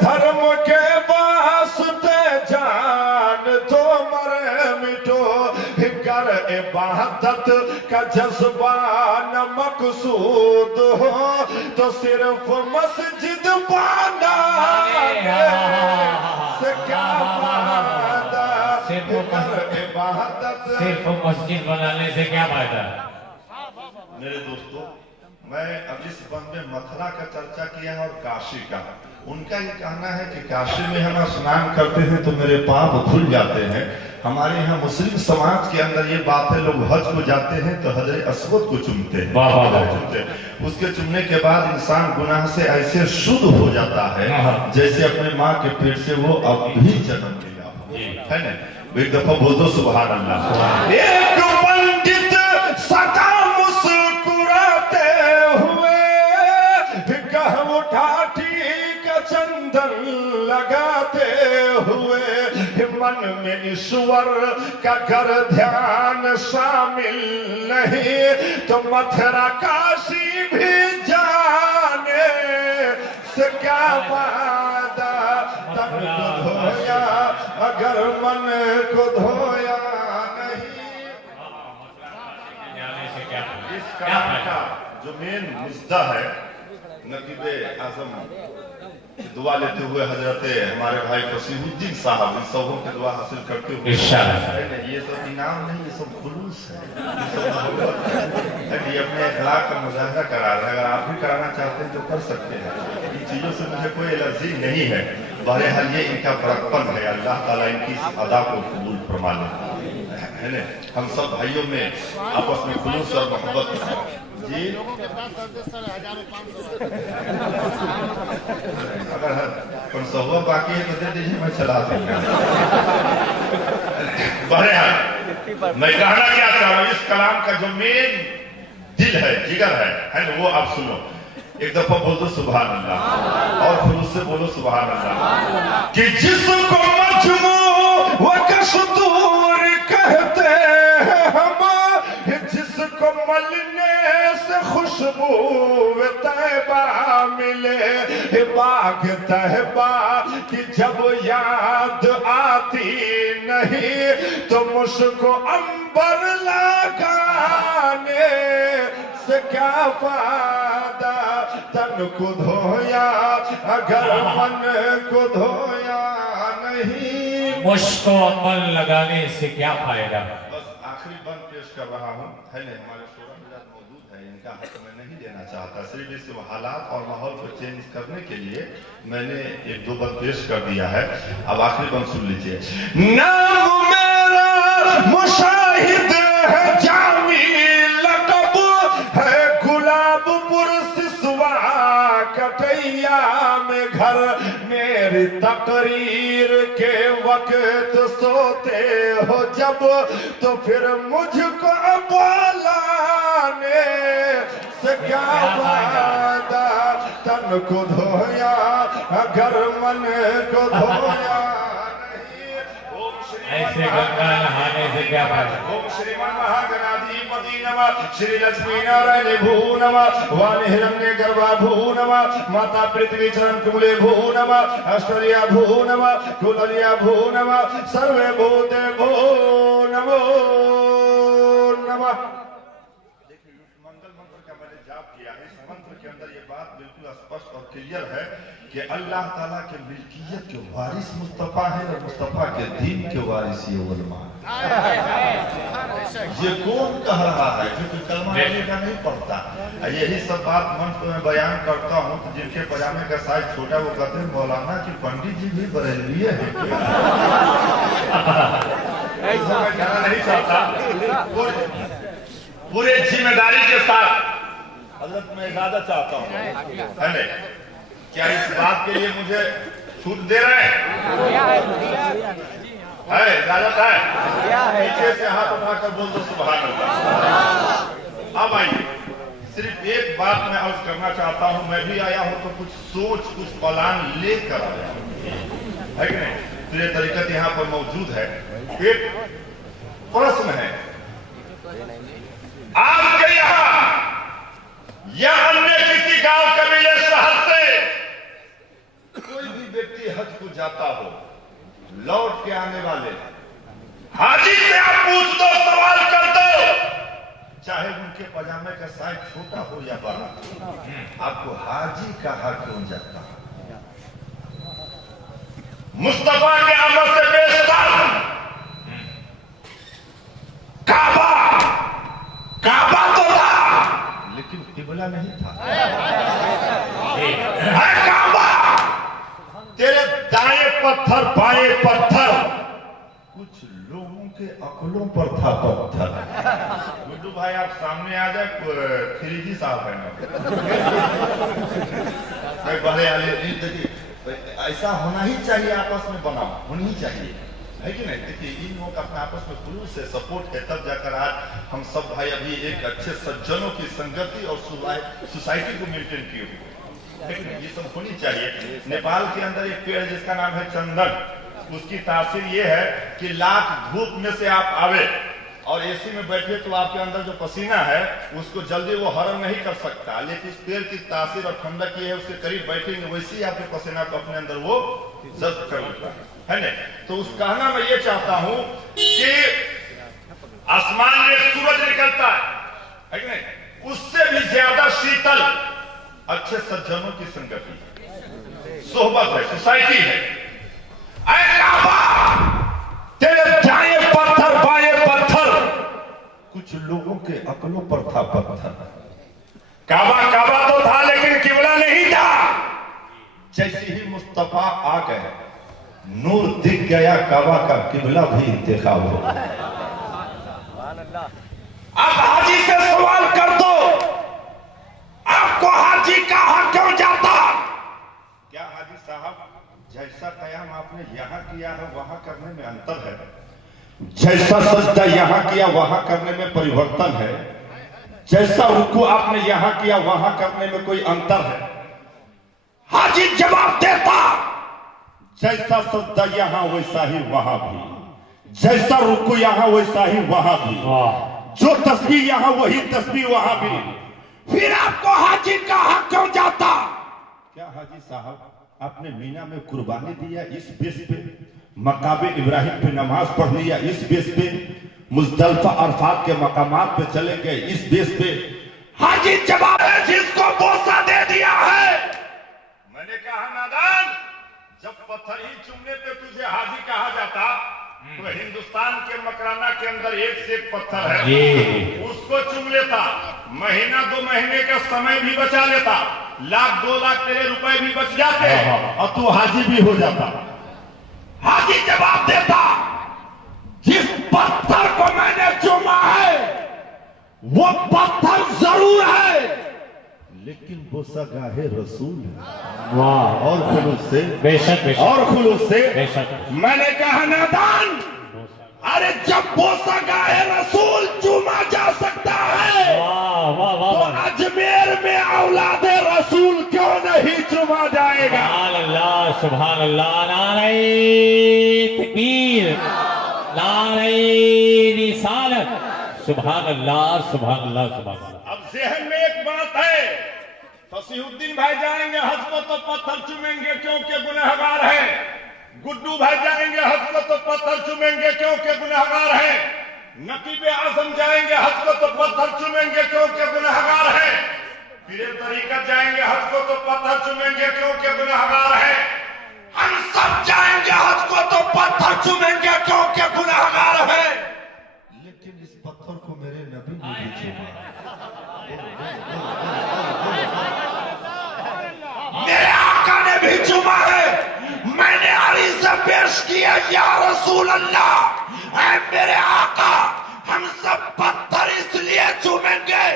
धर्म के वास्ते जान तो मरे मिटो, कर इबादत का जज्बा न मकसूद हो तो सिर्फ मस्जिद बनाने से क्या फायदा। सिर्फ मस्जिद बनाने से क्या फायदा। मेरे दोस्तों, मैं अब इस बंद में मथुरा का चर्चा किया है और काशी का। उनका ये कहना है कि काशी में हम स्नान करते हैं तो मेरे पाप धुल जाते हैं। हमारे यहाँ मुस्लिम समाज के अंदर ये बात है, लोग हज को जाते हैं तो हजरे अस्वद को चूमते हैं। उसके चुमने के बाद इंसान गुनाह से ऐसे शुद्ध हो जाता है जैसे अपने माँ के पेट से वो अब भी जन्म लिया है ना। एक दफा बोल दो सुभान अल्लाह। एक पंडित सदा मुस्कुराते हुए कह उठा ठीक चंदन लगाते हुए, मन में ईश्वर का घर ध्यान शामिल नहीं तो मथुरा काशी भी जाने से क्या फायदा। तन को धोया अगर मन को धोया नहीं। इस कलाम का जो मेन मुद्दा है, नकीबे आजम दुआ लेते हुए हजरत हमारे भाई फसीहुद्दीन साहब इन सबों की दुआ हासिल करते हुए, ये सब इनाम नहीं, ये सब खुलूस है, ये अपने अखलाक का मुजाहरा करा रहे हैं। अगर आप भी कराना चाहते हैं तो कर सकते हैं, इन चीजों से मुझे कोई एलर्जी नहीं है। बहरहाल ये इनका बड़कपन है, अल्लाह ताला इनकी इस अदा को कबूल फरमा ले, है ना। हम सब भाइयों में आपस में खुलूस और मोहब्बत जी। अगर पंसवा बाकी है तो दे दीजिए, मैं चला दूंगा। बहरहाल मैं कहना क्या चाह रहा हूँ, इस कलाम का जो मेन दिल है, जिगर है ना, वो आप सुनो। एक दफा बोल दो सुभान अल्लाह और फिर उससे बोलो सुभान अल्लाह। कि जिसको मजमू व कसूर कहते हैं हम, जिसको मलने से खुशबू तैबा मिले, बाग तहबा की जब याद आती नहीं तो मुझको अंबर लगाने से क्या फायदा। तन को धोया अगर मन को धोया नहीं, मुझको अंबर लगाने से क्या फायदा। बस आखिरी बंद पेश कर रहा हूँ, है ना। हमारे शोरा मिजाज मौजूद है, इनका हक मैं नहीं देना चाहता, सिर्फ इस हालात और माहौल को चेंज करने के लिए मैंने एक दो बंद पेश कर दिया है। अब आखिरी बंद सुन लीजिए। नाम मेरा मुशाहिद है, जामी लक़ब है गुलाबपुर सिसवा कटैया में घर, मेरी तकरीर के वक्त सोते हो जब, तो फिर मुझको बुलाने से क्या फायदा, तन को धोया अगर मन को धोया नहीं। ओम ऐसे गंगा नहाने से क्या फायदा? ओम श्रीमन महागणाधिपति नमः, श्री लक्ष्मी नारायण भू नमः, वाणी हिरण्य गर्भा भू नमः, माता पृथ्वी चरण कमले भू नमः, ऐश्वर्या भू नमः, कुललिया भू नमः, सर्वे भूते भू नमो नमः। देखिए मंगल मंत्र का मैंने जाप किया है। इस मंत्र के अंदर ये बात बिल्कुल स्पष्ट और क्लियर है कि अल्लाह ताला के मिल्कियत के वारिस मुस्तफा है और मुस्तफा के दीन के वारिस ये उलमा है। ये कौन कह रहा है जो कि कलमा का नहीं पढ़ता? यही सब बात मंच में बयान करता हूँ तो जिनके पजामे का साइज छोटा वो कहते हैं मौलाना की पंडित जी भी बरेलवी है कहना नहीं चाहता। पूरे जिम्मेदारी के साथ हजरत मैं इजाजत चाहता हूँ, है नहीं? क्या इस बात के लिए मुझे छूट दे रहे हैं? है इजाजत है? नीचे से हाथ उठाकर बोल दो सुभान अल्लाह। अब आइए, सिर्फ एक बात मैं अर्ज करना चाहता हूं। मैं भी आया हूं तो कुछ सोच, कुछ प्लान लेकर आया हूं, है कि नहीं? तो ये तरीकत यहाँ पर मौजूद है। एक प्रश्न है, आपके यहाँ या अन्य किसी गांव कबीले शहर से कोई भी व्यक्ति हज को जाता हो, लौट के आने वाले हाजी से आप पूछ दो, सवाल कर दो, चाहे उनके पजामे का साइज छोटा हो या बड़ा, आपको हाजी कहा क्यों जाता है? मुस्तफा के आमद से बेशतर काबा तो था लेकिन किबला नहीं था। काबा तेरे दाएं पत्थर बाएं पत्थर, कुछ लोगों के अकलों पर था पत्थर। गुड्डू भाई आप सामने आ जाए, खिरीजी साहब है ना बड़े आले। देखिए ऐसा होना ही चाहिए, आपस में बनाओ होनी ही चाहिए, है कि नहीं? देखिए इन लोगों का अपने आपस में खुलूस से सपोर्ट है, तब जाकर आज हम सब भाई अभी एक अच्छे सज्जनों की संगति और सोसाइटी को मेंटेन किए हुए, लेकिन ये सब होनी चाहिए। नेपाल के अंदर एक पेड़ है जिसका नाम है चंदन। उसकी तासीर ये है कि लाख धूप में से आप आवे और एसी में बैठे तो आपके अंदर जो पसीना है उसको जल्दी वो हरण नहीं कर सकता, लेकिन इस पेड़ की तासीर और ठंडक ये है, उसके करीब बैठेंगे वैसे ही आपके पसीना को अपने अंदर वो जब्त कर लेता है नहीं? तो उस कहना मैं ये चाहता हूं कि आसमान में सूरज निकलता है कि नहीं, उससे भी ज्यादा शीतल अच्छे सज्जनों की संगति, सोहबत है, सोसाइटी है। तेरे दाएं पत्थर बाएं पत्थर, कुछ लोगों के अकलों पर था पत्थर। काबा तो था लेकिन किबला नहीं था। जैसे ही मुस्तफा आ गए, नूर दिख गया, काबा का किबला भी इंतखाब हो। अब हाजी से सवाल कर दो, आपको हाजी कहा क्यों जाता? क्या हाजी साहब जैसा कयाम आपने यहाँ किया है वहां करने में अंतर है, जैसा सजदा यहाँ किया वहां करने में परिवर्तन है, जैसा रुकू आपने यहाँ किया वहां करने में कोई अंतर है? हाजी जवाब देता, जैसा सजदा यहाँ वैसा ही वहां भी, जैसा रुकू यहाँ वैसा ही वहां भी, जो तस्बीह यहाँ वही तस्बीह वहां भी। फिर आपको हाजी कहा क्यों जाता? क्या हाजी साहब आपने मीना में कुर्बानी दिया इस बेस पे, मकाबे इब्राहिम पे नमाज पढ़ लिया इस बेस पे, मुजदलफा अरफात के मकामात पे चले गए इस बेस पे? हाजी जवाब है जिसको बोसा दे दिया है। मैंने कहा नादान, जब पत्थर ही चुमने पे तुझे हाजी कहा जाता तो हिंदुस्तान के मकराना के अंदर एक से एक पत्थर है, उसको चुम लेता, महीना 2 महीने का समय भी बचा लेता, लाख 2 लाख तेरे रुपए भी बच जाते और तू हाजी भी हो जाता। हाजी जवाब देता, जिस पत्थर को मैंने चुमा है वो पत्थर जरूर है लेकिन बोसा गाहे रसूल है। वाह और खुलूस से, बेशक बेशक और खुलूस से बेशक मैंने कहा नादान, अरे जब बोसा गाहे रसूल चूमा जा सकता है वाह वाह वाह तो वाह। अजमेर में औलादे रसूल क्यों नहीं चूमा जाएगा? सुभान अल्लाह, नारे तकबीर, नारे रिसालत, सुभान अल्लाह सुभान अल्लाह सुभान अल्लाह। अब ज़हन में एक बात है, फसीहुद्दीन भाई जाएंगे हज को तो पत्थर चूमेंगे क्योंकि गुनहगार हैं। गुड्डू भाई जाएंगे हज को तो पत्थर चूमेंगे क्योंकि गुनहगार हैं। नकीब आजम जाएंगे हज को तो पत्थर चूमेंगे क्योंकि गुनहगार हैं। पीरे तरीकत जाएंगे हज को तो पत्थर चूमेंगे क्योंकि गुनहगार हैं। हम सब जाएंगे हज को तो पत्थर चूमेंगे क्योंकि गुनहगार हैं। लेकिन इस पत्थर को मेरे नबी ने भी चूमा। मेरे आका ने भी चूमा है। मैंने अरीज़ा पेश किया, या रसूल अल्लाह, ऐ मेरे आका, हम सब पत्थर इसलिए चूमेंगे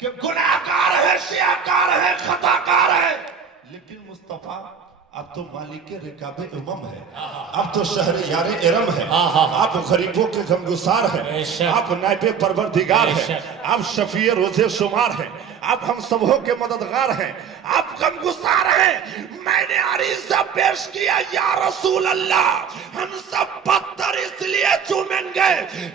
कि गुनाहगार है, शियाकार है, खताकार है। लेकिन मुस्तफा अब तो मालिक रिकाबे उमम है, अब तो शहर यार इरम है, आप गरीबों के गमगुसार हैं, आप नाइबे परवरदिगार हैं, आप शफीए रोजे शुमार हैं, आप हम सबों के मददगार हैं, आप गमगुसार हैं। मैंने अरीज़ा पेश किया, या रसूल अल्लाह, हम सब पत्थर इसलिए चूमेंगे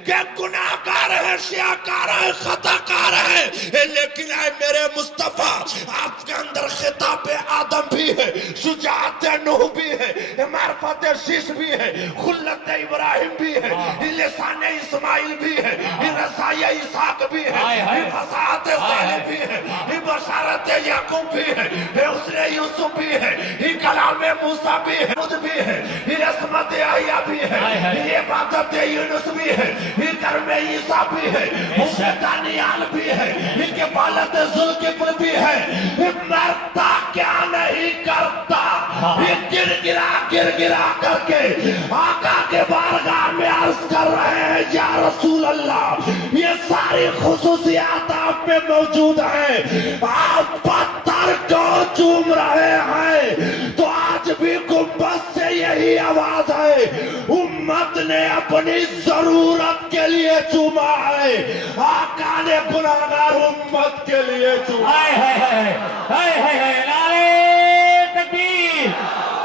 कि गुनाहगार है, शियाकार है, खताकार है। लेकिन ऐ मेरे मुस्तफा, आपके अंदर खिताब आदम भी है, शुजाअत नूह भी है, मारफत शीश भी है, खुल्लत इब्राहिम भी है, लिसान इस्माइल भी है, रसाया इसाक भी है, फसाहत सालिह भी है, बशारत याकूब भी है, उसने यूसुफ भी है, कलाम मूसा भी है, खुद भी है, रस्मत याहिया भी है, इबादत यूनुस भी है, कर्म ईसा भी है, दानियाल भी है, किफालत जुल्किफ्ल भी है। मरता क्या नहीं करता, गिर गिरा करके आका के बारगाह में अर्ज कर रहे हैं, या रसूल अल्लाह, ये सारी खुसूसियात आप में मौजूद है। आप पत्थर को चूम रहे हैं तो आज भी गुंबद से यही आवाज है, उम्मत ने अपनी जरूरत के लिए चूमा है, आका ने गुनाहगार उम्मत के लिए चूमा। हाय हाय हाय हाय हाय हाय, नारे तकबीर,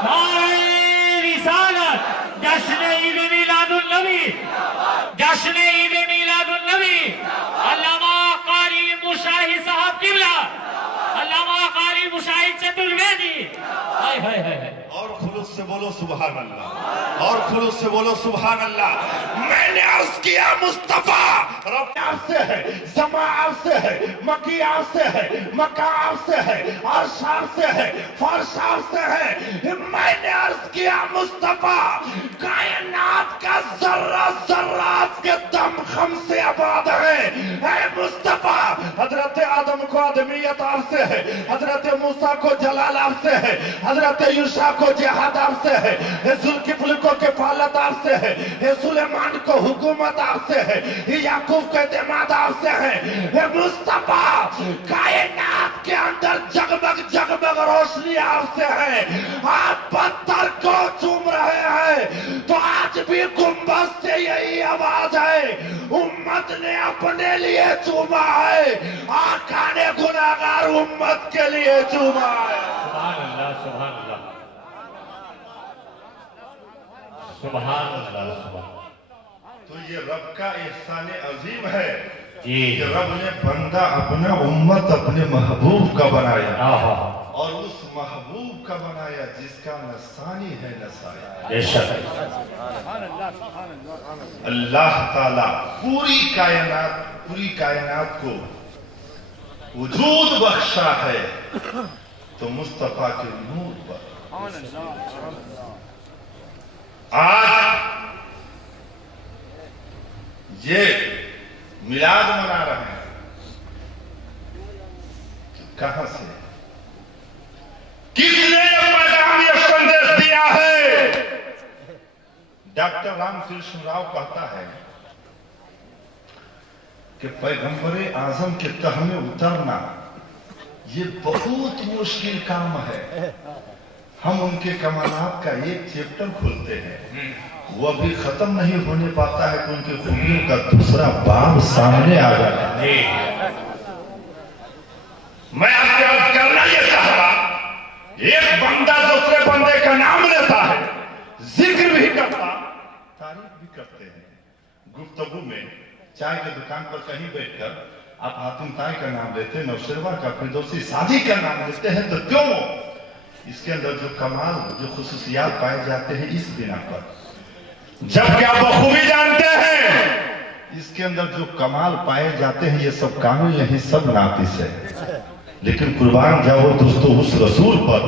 नारे रिसालत, जश्न ईद मिलादुन नबी, जश्न ईद मिलादुन नबी, अल्लामा कारी मुशाहिद साहब किबला, अल्लामा कारी मुशाहिद चतुर्वेदी। हाय हाय हाय। और खुलूस से बोलो सुभान अल्लाह, और खुलूस से बोलो सुभान अल्लाह। मैंने अर्ज किया, मुस्तफा रब आपसे है, समा आपसे है, मकी आपसे है, मक्का आपसे है, अर्श आपसे है, फर्श आपसे है। मैंने अर्ज किया, मुस्तफा कायनात का जर्रा जर्रात के दम खम से आबाद है। ऐ मुस्तफा, हजरत आदम को आदमियत आपसे है, हजरत मूसा को जलाल आपसे है, हजरत यूशा को जिहाद आपसे है, जुल्किफ्ल को किफालत आपसे है, सुलेमान को हुकूमत आपसे है, याकूब को एतमाद आपसे है। मुस्तफा कायनात के अंदर जगमग जगमग रोशनी आपसे है। आप पत्थर को चूम रहे हैं तो आज भी गुंबद से यही आवाज है, उम्मत ने अपने लिए चूमा है, आका ने गुनाहगार उम्मत के लिए चूमा है। सुभान अल्लाह सुभान अल्लाह सुभान अल्लाह सुभान। तो ये रब का एहसान अजीम है जी, कि रब ने बंदा अपना उम्मत अपने महबूब का बनाया, और उस महबूब का बनाया जिसका नसानी है नसाया। बेशक अल्लाह ताला पूरी कायनात को वजूद बख्शा है तो मुस्तफा के नूर पर। आज ये मिलाद मना रहे हैं, कहां से, किसने पैगाम ये संदेश दिया है? डॉक्टर रामकृष्ण राव कहता है कि पैगंबर आजम के तह में उतरना ये बहुत मुश्किल काम है। हम उनके कमानात का एक चैप्टर खोलते हैं, वो अभी खत्म नहीं होने पाता है तो उनके खूबियों का दूसरा बाब सामने आ जाता है। मैं आपसे अर्ज करना ये चाहता, एक बंदा दूसरे बंदे का नाम लेता है, जिक्र भी करता, तारीफ भी करते हैं। गुफ्तगू में चाय की दुकान पर कहीं बैठकर आप हातिम ताई का नाम लेते हैं, नौशेरवा का, फिरदौसी सादी का नाम लेते हैं, तो क्यों? इसके अंदर जो कमाल, जो खुसूसियात पाए जाते हैं इस बिना पर, जबकि आप बखूबी जानते हैं इसके अंदर जो कमाल पाए जाते हैं ये सब कामिल नहीं, सब नाकिस है। लेकिन कुर्बान जाओ दोस्तों उस रसूल पर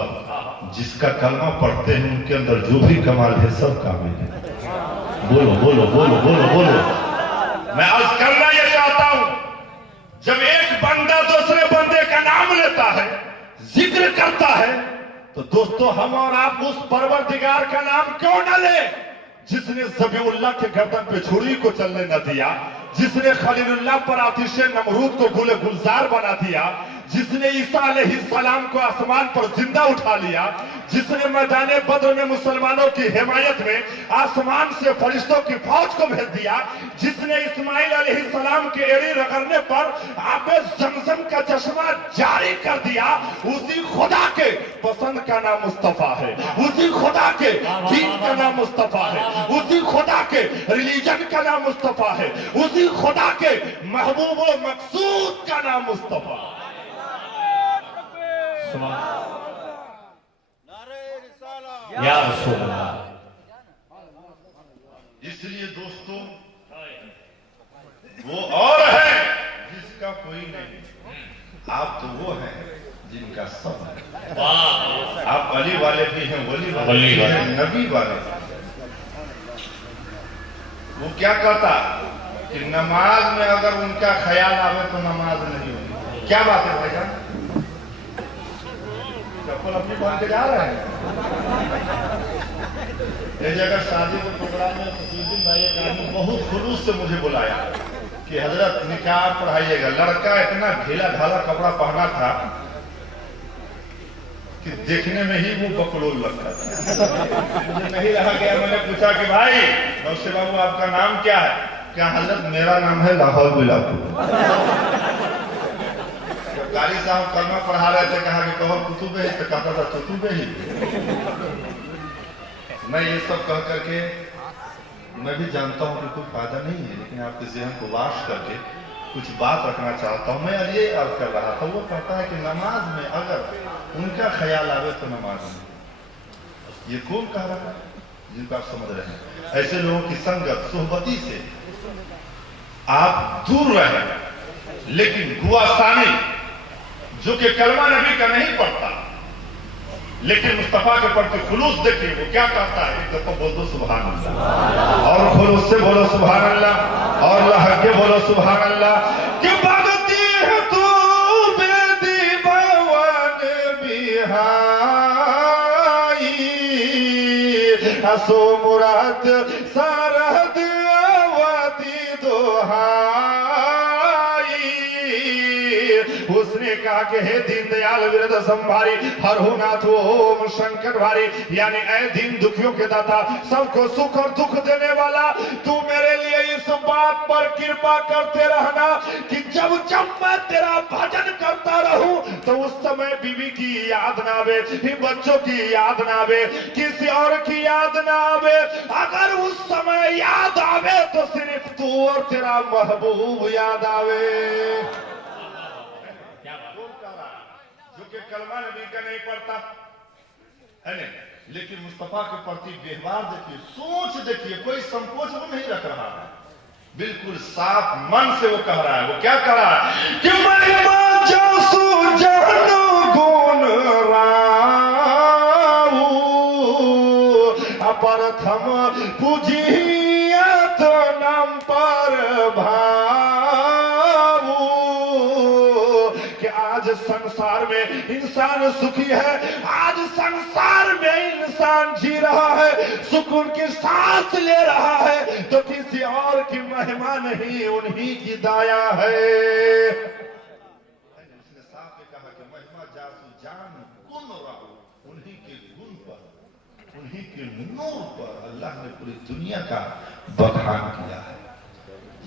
जिसका कलमा पढ़ते हैं, उनके अंदर जो भी कमाल है सब कामिल है। बोलो बोलो बोलो बोलो बोलो। मैं अर्ज करना ये चाहता हूं, जब एक बंदा दूसरे बंदे का नाम लेता है, जिक्र करता है, तो दोस्तों हम और आप उस परवरदिगार का नाम क्यों न ले जिसने ज़बीउल्लाह के गर्दन पे छुरी को चलने न दिया, जिसने खलीलुल्लाह पर आतिशे नमरूद को गुले गुलजार बना दिया, जिसने ईसा अलैहिस्सलाम को आसमान पर जिंदा उठा लिया, जिसने मैदान बद्र में मुसलमानों की हिमायत में आसमान से फरिश्तों की फौज को भेज दिया, जिसने इस्माइल अलैहिस्सलाम के एड़ी रगड़ने पर आबे जमजम का चश्मा जारी कर दिया, उसी खुदा के पसंद का नाम मुस्तफा है, उसी खुदा के दीन का नाम मुस्तफा है, उसी खुदा के रिलीजन का नाम मुस्तफा है, उसी खुदा के महबूब व मकसूद का नाम मुस्तफा। या रसूल अल्लाह। इसलिए दोस्तों वो और है जिसका कोई नहीं, आप तो वो हैं जिनका सब है। आप अली वाले भी हैं, वली वाले भी हैं, नबी वाले। वो क्या कहता कि नमाज में अगर उनका ख्याल आवे तो नमाज नहीं होगी। क्या बात है भाईजान? चप्पल अपनी पहन के जा रहे हैं। एक जगह शादी के प्रोग्राम में फकीरुद्दीन भाई एक आदमी बहुत खुलूस से मुझे बुलाया कि हजरत निकाह पढ़ाइएगा। लड़का इतना ढीला ढाला कपड़ा पहना था कि देखने में ही वो बकलोल लगता था। मुझे नहीं रहा गया, मैंने पूछा कि भाई नौसे बाबू आपका नाम क्या है? क्या हजरत मेरा नाम है लाहौल बिलापुर। कारी साहब कलमा पढ़ा रहे थे, कहा कि कहो कुतुबे ही, तो कहता था कुतुबे ही। मैं ये सब कह करके मैं भी जानता हूँ कि कोई फायदा नहीं है, लेकिन आपके ज़हन को वाश करके कुछ बात रखना चाहता हूँ। मैं ये अर्ज कर रहा था, वो कहता है कि नमाज में अगर उनका ख्याल आवे तो नमाज में। ये कौन कह रहा है? जिनको आप समझ रहे हैं, ऐसे लोगों की संगत सोहबती से आप दूर रहे। लेकिन गुआस्तानी जो कि कलमा नबी का नहीं पढ़ता लेकिन मुस्तफा के प्रति खुलूस देखिए, वो क्या कहता है? एक दफा बोल दो सुभान अल्लाह, और खुलूस से बोलो सुभान अल्लाह, और लहके बोलो सुभान अल्लाह। कि भगती है तू बेदीवान बिहाई, असो मुराद सरहद आवादी दोहाई। उसने कहा कि हे दीनदयाल विरद संभारी, हर हो नाथ ओम शंकर भारी, यानी ऐ दीन दुखियों के दाता, सबको सुख और दुख देने वाला, तू मेरे लिए इस बात पर कृपा करते रहना कि जब जब मैं तेरा भजन करता रहूं तो उस समय बीवी की याद ना आवे, बच्चों की याद ना आवे, किसी और की याद ना आवे। अगर उस समय याद आवे तो सिर्फ तू और तेरा महबूब याद आवे। जो कि कलमा नबी का नहीं पढ़ता है नहीं, लेकिन मुस्तफा के प्रति व्यवहार देखिए, सोच देखिए, कोई संकोच वो नहीं रख रहा है, बिल्कुल साफ मन से वो कह रहा है। वो क्या कह रहा है कि महिमा जासू जानो गुण राऊ, अपरथम पूजिया तो नाम पर भाऊ। कि आज संसार में इंसान सुखी है, आज संसार में इंसान जी रहा है, सुकून की सांस ले रहा है, तो किसी और की महिमा नहीं, उन्हीं की दाया है। उसने साफ कहा कि महिमा नूर पर अल्लाह ने पूरी दुनिया का बखान किया है।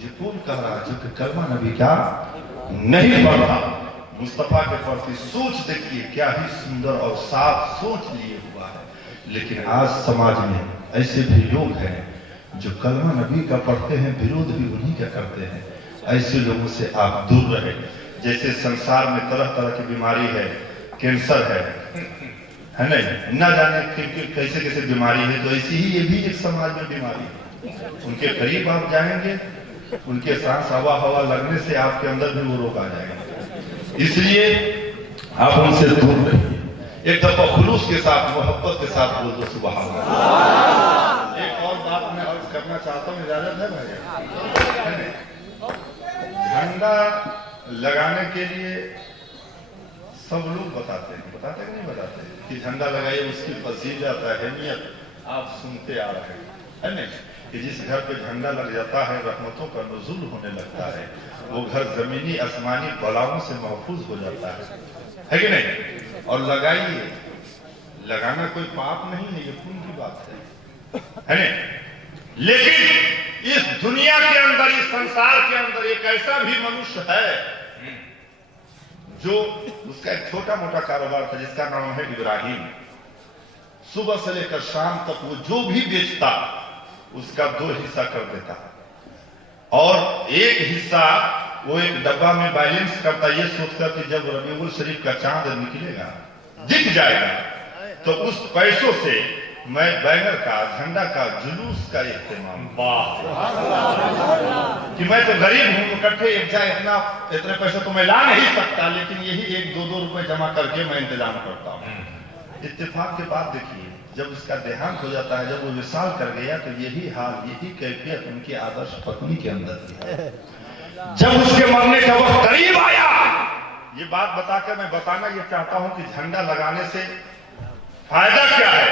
ये कौन कह रहा है जो कि कलमा नबी का नहीं पढ़ता? मुस्तफा के प्रति सोच देखिए, क्या ही सुंदर और साफ सोच लिए हुआ है। लेकिन आज समाज में ऐसे भी लोग हैं जो कलमा नबी का पढ़ते हैं, विरोध भी उन्हीं का करते हैं। ऐसे लोगों से आप दूर रहे। जैसे संसार में तरह तरह की बीमारी है, कैंसर है नहीं, ना जाने कैसे कैसे बीमारी है, तो ऐसी ही ये भी एक समाज में बीमारी है। उनके करीब आप जाएंगे, उनके सांस हवा लगने से आपके अंदर भी वो रोग आ जाएगा। इसलिए आप उनसे दूर रहिए। एक दफा खुलूस के साथ, मोहब्बत के साथ बोल दो सुभान अल्लाह। एक और बात मैं अर्ज करना चाहता हूँ, इजाजत है भाई? झंडा लगाने के लिए सब लोग बताते हैं कि नहीं बताते कि झंडा लगाइए, उसकी फजीलत अहमियत आप सुनते आ रहे हैं नहीं? कि जिस घर पे झंडा लग जाता है रहमतों का नुज़ूल होने लगता है, वो घर जमीनी आसमानी बलाओं से महफूज हो जाता है कि नहीं? और लगाइए, लगाना कोई पाप नहीं है, ये पुण्य की बात है नहीं? लेकिन इस दुनिया के अंदर, इस संसार के अंदर एक ऐसा भी मनुष्य है जो, उसका एक छोटा मोटा कारोबार था जिसका नाम है इब्राहिम। सुबह से लेकर शाम तक वो जो भी बेचता उसका 2 हिस्सा कर देता और एक हिस्सा वो एक डब्बा में बैलेंस करता, ये सोचकर कि जब रबीउल शरीफ का चांद निकलेगा, दिख जाएगा, तो उस पैसों से मैं बैनर का, झंडा का, जुलूस का इस्तेमाल, कि मैं तो गरीब हूं, इकट्ठे इतने पैसे तो मैं ला नहीं सकता, लेकिन यही 1-2 रुपए जमा करके मैं इंतजाम करता हूं। इत्तेफाक के बाद देखिए, जब इसका देहांत हो जाता है, जब वो विशाल कर गया, तो यही हाल, यही कैफियत उनकी आदर्श पत्नी के अंदर थी। जब उसके मरने का वक्त करीब आया, ये बात बताकर मैं बताना ये चाहता हूं कि झंडा लगाने से फायदा क्या है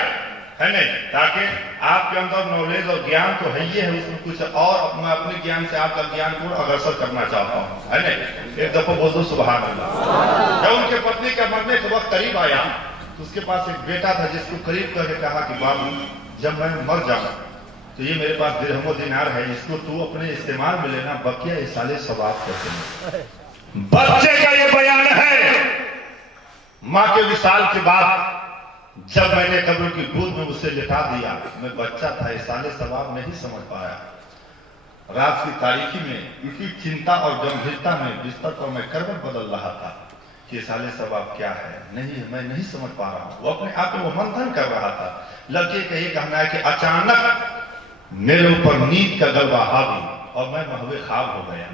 नहीं? ताकि आपके अंदर नॉलेज और ज्ञान तो है ही है, उसमें कुछ और मैं अपने ज्ञान से आपका ज्ञान को अग्रसर करना चाहता हूं, है नहीं? एक दफा बोल दो सुभान अल्लाह। जब उनके पत्नी का मरने का वक्त करीब आया, तो उसके पास एक बेटा था जिसको करीब करके कहा कि बाबू, जब मैं मर जाऊं तो ये मेरे पास दिरहम दिनार है, इसको तू अपने इस्तेमाल में लेना, बकिया इस साले सवाब करते हैं। बच्चे का ये बयान है। माँ के विशाल के बाद जब मैंने कब्र की गोद में उसे लिटा दिया, मैं बच्चा था, इस साले सवाब नहीं समझ पाया। रात की तारीखी में इसी चिंता और गंभीरता में बिस्तर पर मैं करवट बदल रहा था कि साले सवाब क्या है, नहीं मैं नहीं समझ पा रहा हूं। वो अपने आप में वो मंथन कर रहा था। लड़के का ये कहना है कि अचानक मेरे ऊपर नींद का गलबा हावी और मैं महवे ख्वाब हो गया,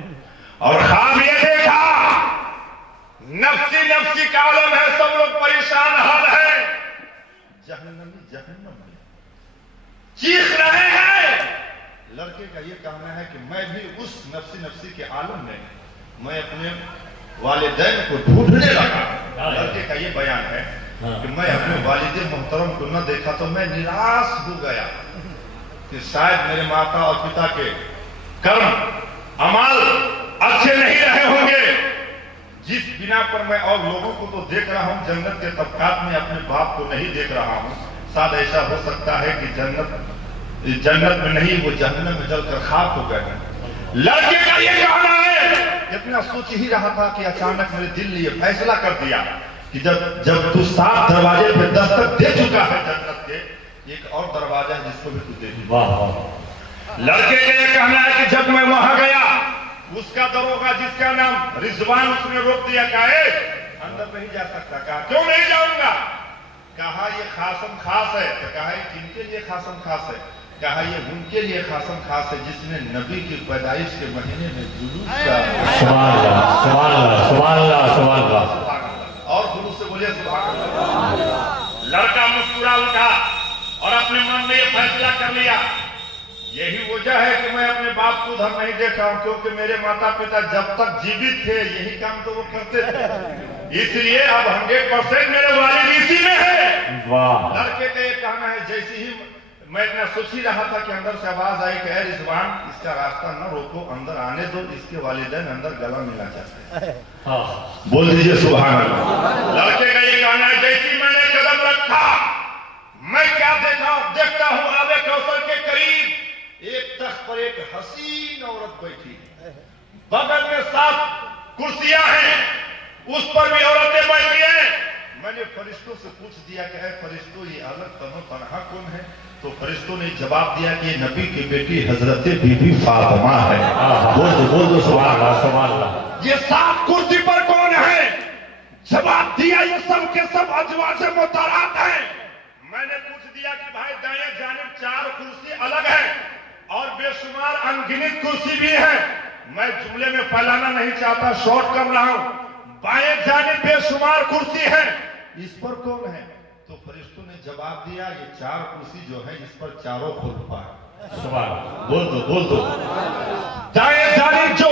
और ख्वाब ये देखा, नफ्सी नफ्सी का आलम है, सब लोग परेशान हाल है, जहन्नमी जहन्नम में चीख रहे हैं। लड़के का ये कहना है कि मैं भी उस नफ्सी नफ्सी के आलम में मैं अपने वालिदैन को ढूंढने लगा। लड़के का ये बयान है कि मैं अपने वालिद मोहतरम को न देखा तो मैं निराश हो गया कि शायद मेरे माता और पिता के कर्म अमाल अच्छे नहीं रहे होंगे, जिस बिना पर मैं और लोगों को तो देख रहा हूं, जन्नत के तबकात में अपने बाप को नहीं देख रहा हूं। शायद ऐसा हो सकता है कि जन्नत में नहीं, वो जहन्नम में जलकर खाक हो गए। लड़के का ये कहना है, इतना सोच ही रहा था कि अचानक मेरे दिल ने ये फैसला कर दिया कि जब तू 7 दरवाजे पे दस्तक दे चुका है जन्नत के, एक और दरवाजा है जिसको भी तू दे। लड़के का ये कहना है कि जब मैं वहां गया, उसका दरोगा जिसका नाम रिजवान, उसने रोक दिया, कहा अंदर नहीं जा सकता। कहा क्यों नहीं जाऊंगा? कहा ये खासम खास है। तो कहा किनके लिए खासम खास है? कहा ये उनके लिए खासम खास है जिसने नबी की पैदाइश के महीने में जुलूस का, और जुलूस से बोलिए सुभान अल्लाह। लड़का मुस्कुरा उठा और अपने मन में ये फैसला कर लिया, यही वजह है कि मैं अपने बाप को उधर नहीं देखा हूं, क्योंकि मेरे माता पिता जब तक जीवित थे यही काम तो वो करते थे, इसलिए अब 100% मेरे वालिद इसी में है। वाह। लड़के का ये कहना है, जैसे ही मैं इतना सोच ही रहा था कि अंदर से आवाज आई कि रिजवान, इसका रास्ता न रोको, अंदर आने दो, इसके वालिदैन अंदर गला मिलना चाहते हैं। बोल दीजिए सुभान अल्लाह। लड़के का ये कहना है, जैसे मैंने कदम रखा, मैं क्या देखा, देखता हूं आबे कौसर के करीब एक तख्त पर एक हसीन औरत बैठी है, बगल में 7 कुर्सियां हैं, उस पर भी औरतें बैठी हैं। मैंने फरिश्तों से पूछ दिया कि है फरिश्तों ये अलग तनो तनहा कौन है? तो फरिश्तों ने जवाब दिया कि ये नबी की बेटी हजरत बीबी फातिमा है। बोल दो सुभान अल्लाह। ये 7 कुर्सी पर कौन है? जवाब दिया ये सब के सब अजवाज मुतारात हैं। मैंने पूछ दिया कि भाई दाएं जानिब 4 कुर्सी अलग है और बेशुमार अनगिनत कुर्सी भी है। मैं जुमले में फैलाना नहीं चाहता, शॉर्ट कर रहा हूं। बाएं जानिब बेशुमार कुर्सी है, इस पर कौन है? तो फरिश्तों ने जवाब दिया ये 4 कुर्सी जो है इस पर चारों खुलफा है। सुभान बोल दो। दाएं जानिब जो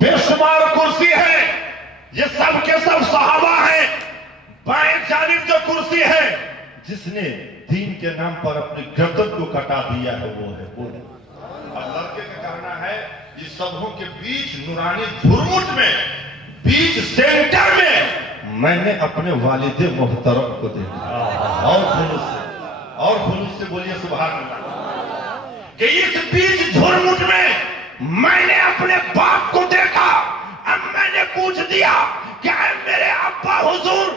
बेशुमार कुर्सी है ये सब के सब सहाबा हैं। बाएं जानिब जो कुर्सी है जिसने दीन के नाम पर अपनी गर्दन को कटा दिया है वो है। बोलो अब लड़के का कहना है इस सबों के बीच नूरानी झुरमुट में बीच सेंटर में मैंने अपने वालिद मोहतरम को देखा। और खुलूस से बोलिए सुभान अल्लाह। कि इस बीच झुरमुट में मैंने अपने बाप को देखा। अब मैंने पूछ दिया क्या है मेरे अब्बा हुजूर,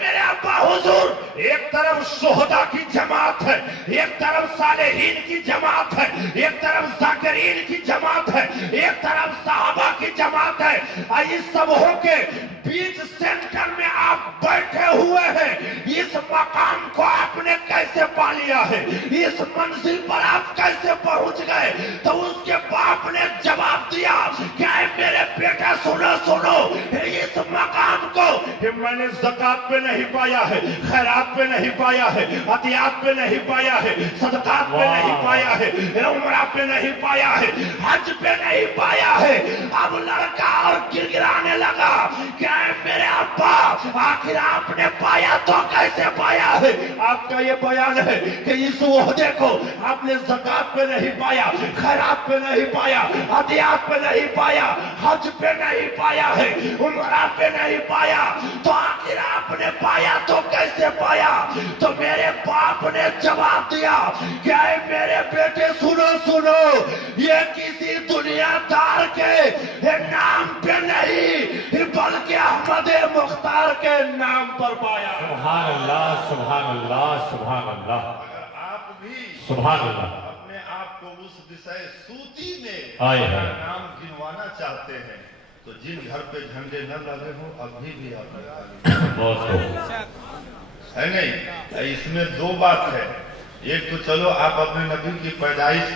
मेरे अब्बा हुजूर, एक तरफ शोहदा की जमात है, एक तरफ सालेहीन की जमात है, एक तरफ जाकिरीन की जमात है, एक तरफ सहाबा की जमात है। इस सबों के बीच सेंटर में आप बैठे हुए हैं। इस मकाम को आपने कैसे पा लिया है? इस मंजिल पर आप कैसे पहुंच गए? तो उसके बाप ने जवाब दिया क्या है मेरे बेटा सुनो इस मकाम को मैंने ज़कात पे नहीं पाया है, खैरात पे नहीं पाया है, अतियात पे नहीं पाया है, सदकात पे नहीं पाया है, उमरा पे नहीं पाया है, हज पे नहीं पाया है। अब लड़का और गिड़गिड़ाने लगा क्या है मेरे अब्बा आखिर आपने पाया तो कैसे पाया है? आपका ये बयान है कि इस ओहदे को आपने ज़कात पे नहीं पाया, खैरात पे नहीं पाया, अतियात पे नहीं पाया, हज पे नहीं पाया है, उमरा पे नहीं पाया, तो आखिर आपने पाया तो कैसे पाया? तो मेरे बाप ने जवाब दिया क्या है मेरे बेटे सुनो ये किसी दुनियादार के नाम पे नहीं बल्कि अहमद मुख्तार के नाम पर पाया। सुभान अल्लाह, सुभान अल्लाह, सुभान अल्लाह। अगर आप भी सुभान अल्लाह अपने आप को उस विषय सूची में आए अपना हैं। नाम गिनवाना चाहते हैं तो जिन घर पे झंडे न लगे हो अभी भी आप लगा बहुत है नहीं। इसमें 2 बात है। एक तो चलो आप अपने नबी की पैदाइश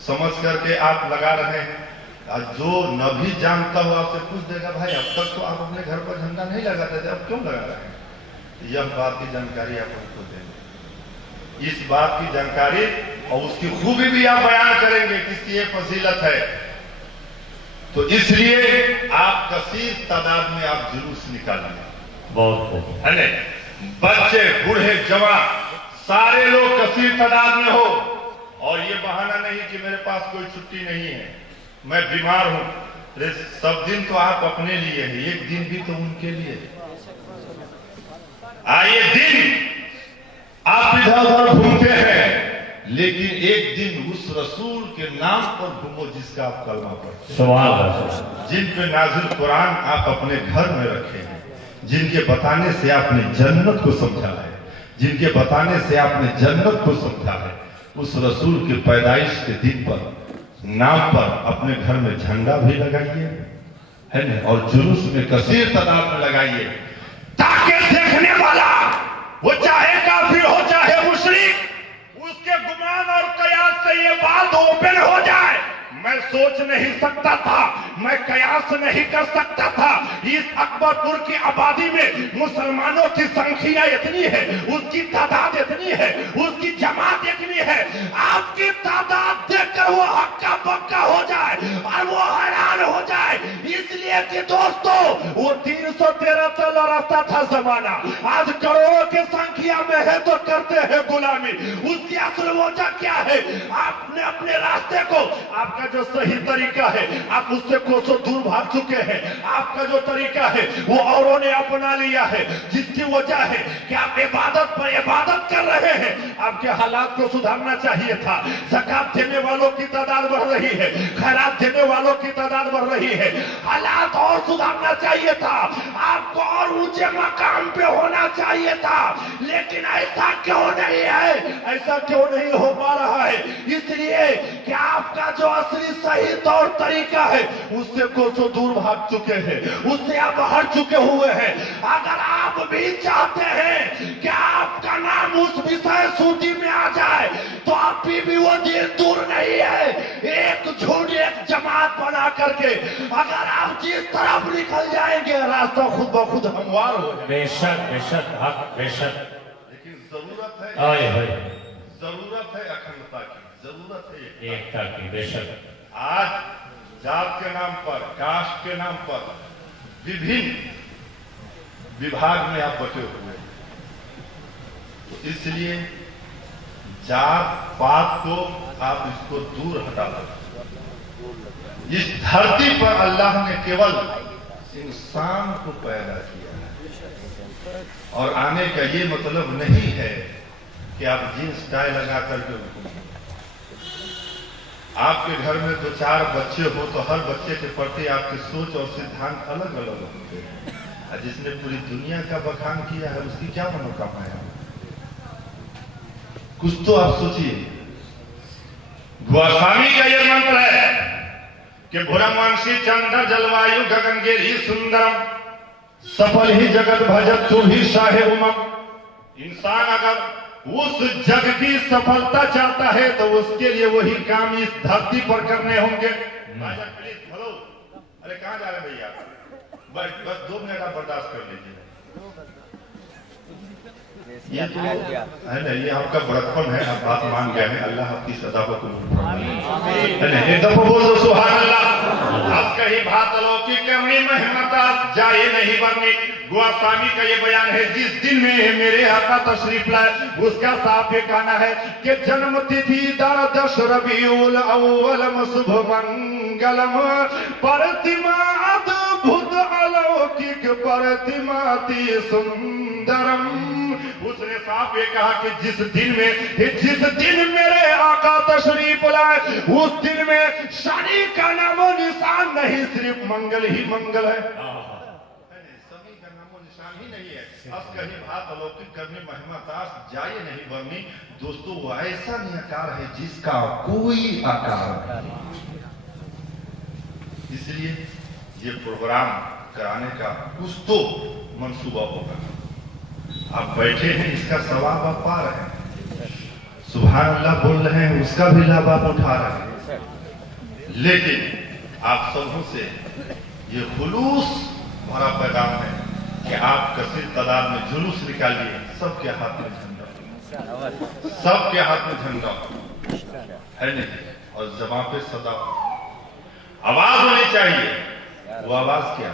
समझ करके आप लगा रहे हैं, और जो नबी जानता हो आपसे पूछ देगा भाई अब तक तो आप अपने घर पर झंडा नहीं लगाते थे, अब क्यों लगा रहे हैं? यह बात की जानकारी आप उनको देंगे, इस बात की जानकारी और उसकी खूबी भी आप बयान करेंगे किसकी ये फजीलत है। तो इसलिए आप कसीर तादाद में आप जुलूस निकालिए, बहुत है ना? बच्चे बूढ़े जवान सारे लोग कसीर तादाद में हो। और ये बहाना नहीं कि मेरे पास कोई छुट्टी नहीं है, मैं बीमार हूं। अरे सब दिन तो आप अपने लिए हैं, एक दिन भी तो उनके लिए। आइए दिन आप इधर उधर घूमते हैं, लेकिन एक दिन उस रसूल के नाम पर घूमो जिसका आप कलमा पढ़ते हैं। सुभान अल्लाह। जिन पे नाजिल कुरान आप अपने घर में रखे हैं, जिनके बताने से आपने जन्नत को समझा है, जिनके बताने से आपने जन्नत को समझा है, उस रसूल की पैदाइश के दिन पर नाम पर अपने घर में झंडा भी लगाइए, है ना? और जुलूस में कसीर तादाद में लगाइए, ताकि देखने वाला वो चाहे काफिर हो चाहे मुशरिक, उसके गुमान और कयास से ये बात ओपन हो जाए। मैं सोच नहीं सकता था, मैं कयास नहीं कर सकता था, इस अकबरपुर की आबादी में मुसलमानों की संख्या इतनी है, उसकी तादाद इतनी है, उसकी जमात इतनी है, आपकी तादाद देखकर वो हक्का बक्का हो जाए और वो हैरान हो जाए। इसलिए कि दोस्तों वो 313 तल रास्ता था जमाना, आज करोड़ों की संख्या में है तो करते हैं गुलामी। उसकी असल वजह क्या है? आपने अपने रास्ते को, आपका जो सही तरीका है आप उससे कोसों दूर भाग चुके हैं। आपका जो तरीका है वो औरों ने अपना लिया है, जिसकी वजह है कि आप इबादत पर इबादत कर रहे हैं। आपके हालात को सुधारना चाहिए था। ज़कात देने वालों की तादाद बढ़ रही है, खैरात देने वालों की तादाद बढ़ रही है, हालात और सुधारना चाहिए था। आपको और ऊंचे मकाम पे होना चाहिए था, लेकिन ऐसा क्यों नहीं है? ऐसा क्यों नहीं हो पा रहा है? इसलिए कि आपका जो असली सही तौर तरीका है उससे कोसों दूर भाग चुके हैं, उससे आप हट चुके हुए हैं। अगर आप भी चाहते हैं कि आपका नाम उस विषय सूची में आ जाए तो अभी भी वो दिन दूर नहीं है। एक झुंड एक जमात बना करके अगर आप जिस तरफ निकल जाएंगे रास्ता खुद ब खुद हमवार हो जाएगा। बेशक बेशक हक बेशक। लेकिन जरूरत है अखंडता की, जरूरत है एकता की। बेशक आज जात के नाम पर, कास्ट के नाम पर विभिन्न विभाग में आप बटे हुए हैं। तो इसलिए जात पात को आप इसको दूर हटा दो। इस धरती पर अल्लाह ने केवल इंसान को पैदा किया है और आने का ये मतलब नहीं है कि आप जींस टाई लगा करके उनको, आपके घर में तो 4 बच्चे हो तो हर बच्चे के प्रति आपकी सोच और सिद्धांत अलग अलग होते हैं। जिसने पूरी दुनिया का बखान किया है उसकी क्या मनोकामना है? कुछ तो आप सोचिए। गोस्वामी का यह मंत्र है कि भुरमवंशी चंद्र जलवायु गगनगिरी सुंदरम सफल ही जगत भजत तू ही शाहे उमम। इंसान अगर उस जग की सफलता चाहता है तो उसके लिए वही काम इस धरती पर करने होंगे। राजा प्लीज हेलो, अरे कहां जा रहे भैया? बस 2 मिनट आप बर्दाश्त कर लीजिए। ये तो है ना, ये आपका बड़कपन है, आप बात मान गए हैं। अल्लाह आपकी सदा को कबूल फरमाए। एक दफा बोल दो सुभान अल्लाह। अब कहीं भात अलौकिक करनी मेहनत जाए नहीं बरनी। गोस्वामी का ये बयान है, जिस दिन में मेरे आका तशरीफ लाए उसका साफ ये कहना है कि जन्म तिथि 10 रबीउल अव्वल शुभ मंगलम प्रतिमा अद्भुत अलौकिक प्रतिमाति सुंदरम। उसने साफ ये कहा कि जिस दिन मेरे आका तशरीफ लाए उस दिन में शनि का नामो निशान नहीं, सिर्फ मंगल ही मंगल है। शनि का नामो निशान ही नहीं है। अब कहीं भात अलौकिक करने महिमा दास जाए नहीं बरनी। दोस्तों वो ऐसा निराकार है जिसका कोई आकार नहीं। इसलिए ये प्रोग्राम कराने का कुछ तो मंसूबा होगा। आप बैठे हैं, इसका सवाब आप पा रहे हैं, सुभान अल्लाह बोल रहे हैं, उसका भी लाभ आप उठा रहे हैं। लेकिन आप सबों से ये खुलूस भरा पैगाम है कि आप कसीर तादाद में जुलूस निकालिए, सबके हाथ में झंडा, सबके हाथ में झंडा है नहीं, और जबां पे सदा आवाज होनी चाहिए। वो आवाज क्या?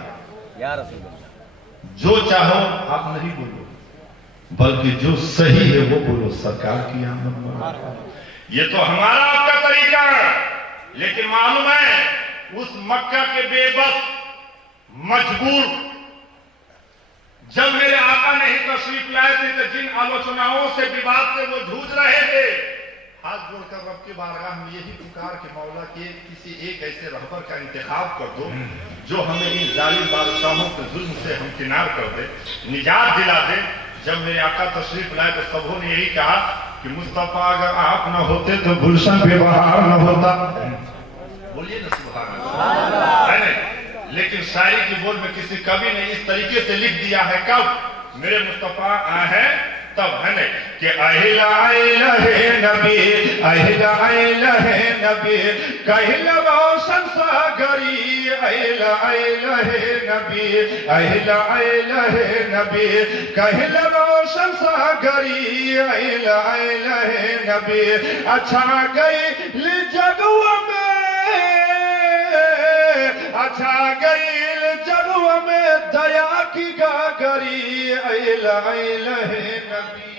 जो चाहो आप नहीं बोलो, बल्कि जो सही है वो बोलो। सरकार की आमद। ये तो हमारा आपका तरीका है, लेकिन मालूम है उस मक्का के बेबस मजबूर जब मेरे आका नहीं तशरीफ लाए थे तो जिन आलोचनाओं से विवाद से वो जूझ रहे थे, हाथ जोड़कर रब की बारगाह में यही पुकार के मौला के किसी एक ऐसे रहबर का इंतखाब कर दो जो हमें इन जालिम बादशाहों के जुल्म से हमकिनार कर दे, निजात दिला दे। जब मेरे आका तशरीफ लाए तो सबों ने यही कहा कि मुस्तफा अगर आप न होते तो गुलशन बेबहार न होता। बोलिए ना सुभान अल्लाह, है नहीं? लेकिन शायरी की बोल में किसी कवि ने इस तरीके से लिख दिया है, कब मेरे मुस्तफा आए हैं तब, है नहीं? कि अहिला है नबी, अहिला है नबी, कहला रोशन सागरी, अहिला है नबी, अहिला है नबी, कहला रोशन सागरी, अहिला है नबी। अच्छा गई जगुआ में, अच्छा गई जगुआ में दया की गागरी, अहिला है नबी।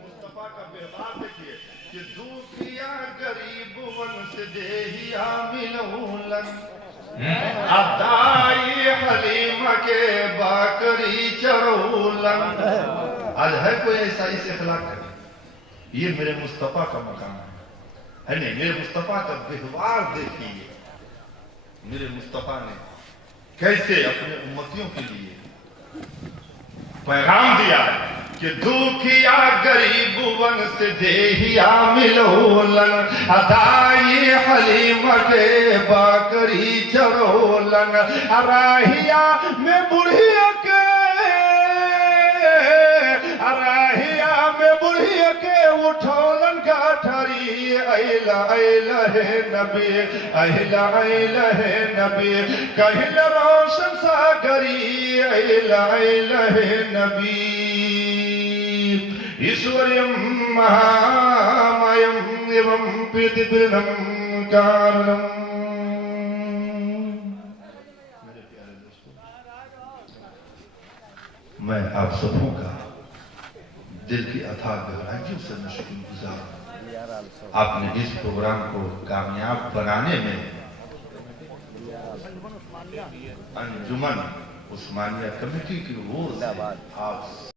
मुस्तफा का व्यवहार देखिए कि दुखिया गरीब वन से دیہیا ملولن ادائی حلیم کے باکری چرولن. آج ہے کوئی ایسا اس اخلاق کرے؟ یہ میرے مصطفیٰ کا مقام ہے نہیں. میرے مصطفیٰ کا ویوہار دیکھیے. میرے مصطفیٰ نے کیسے اپنے امتیوں کے لیے پیغام دیا کہ دکھیا غریب ون سے دیہیا ملولن ادائی حلیم کے باکری چرولن اراہیا میں بڑھیا کے اٹھولن گاٹھری ایلا ایلا ہے نبی ایلا ایلا ہے نبی کہل روشن ساگری ایلا ایلا ہے نبی ایشوریم مہامایم ایوم پرتپرنم کارنم. میرے پیارے دوستو، میں آپ سبوں کا دل کی اتھاہ گہرائیوں سے میں شکر گزار ہوں. آپ نے اس پروگرام کو کامیاب بنانے میں انجمن عثمانیہ کمیٹی کی وہ آپ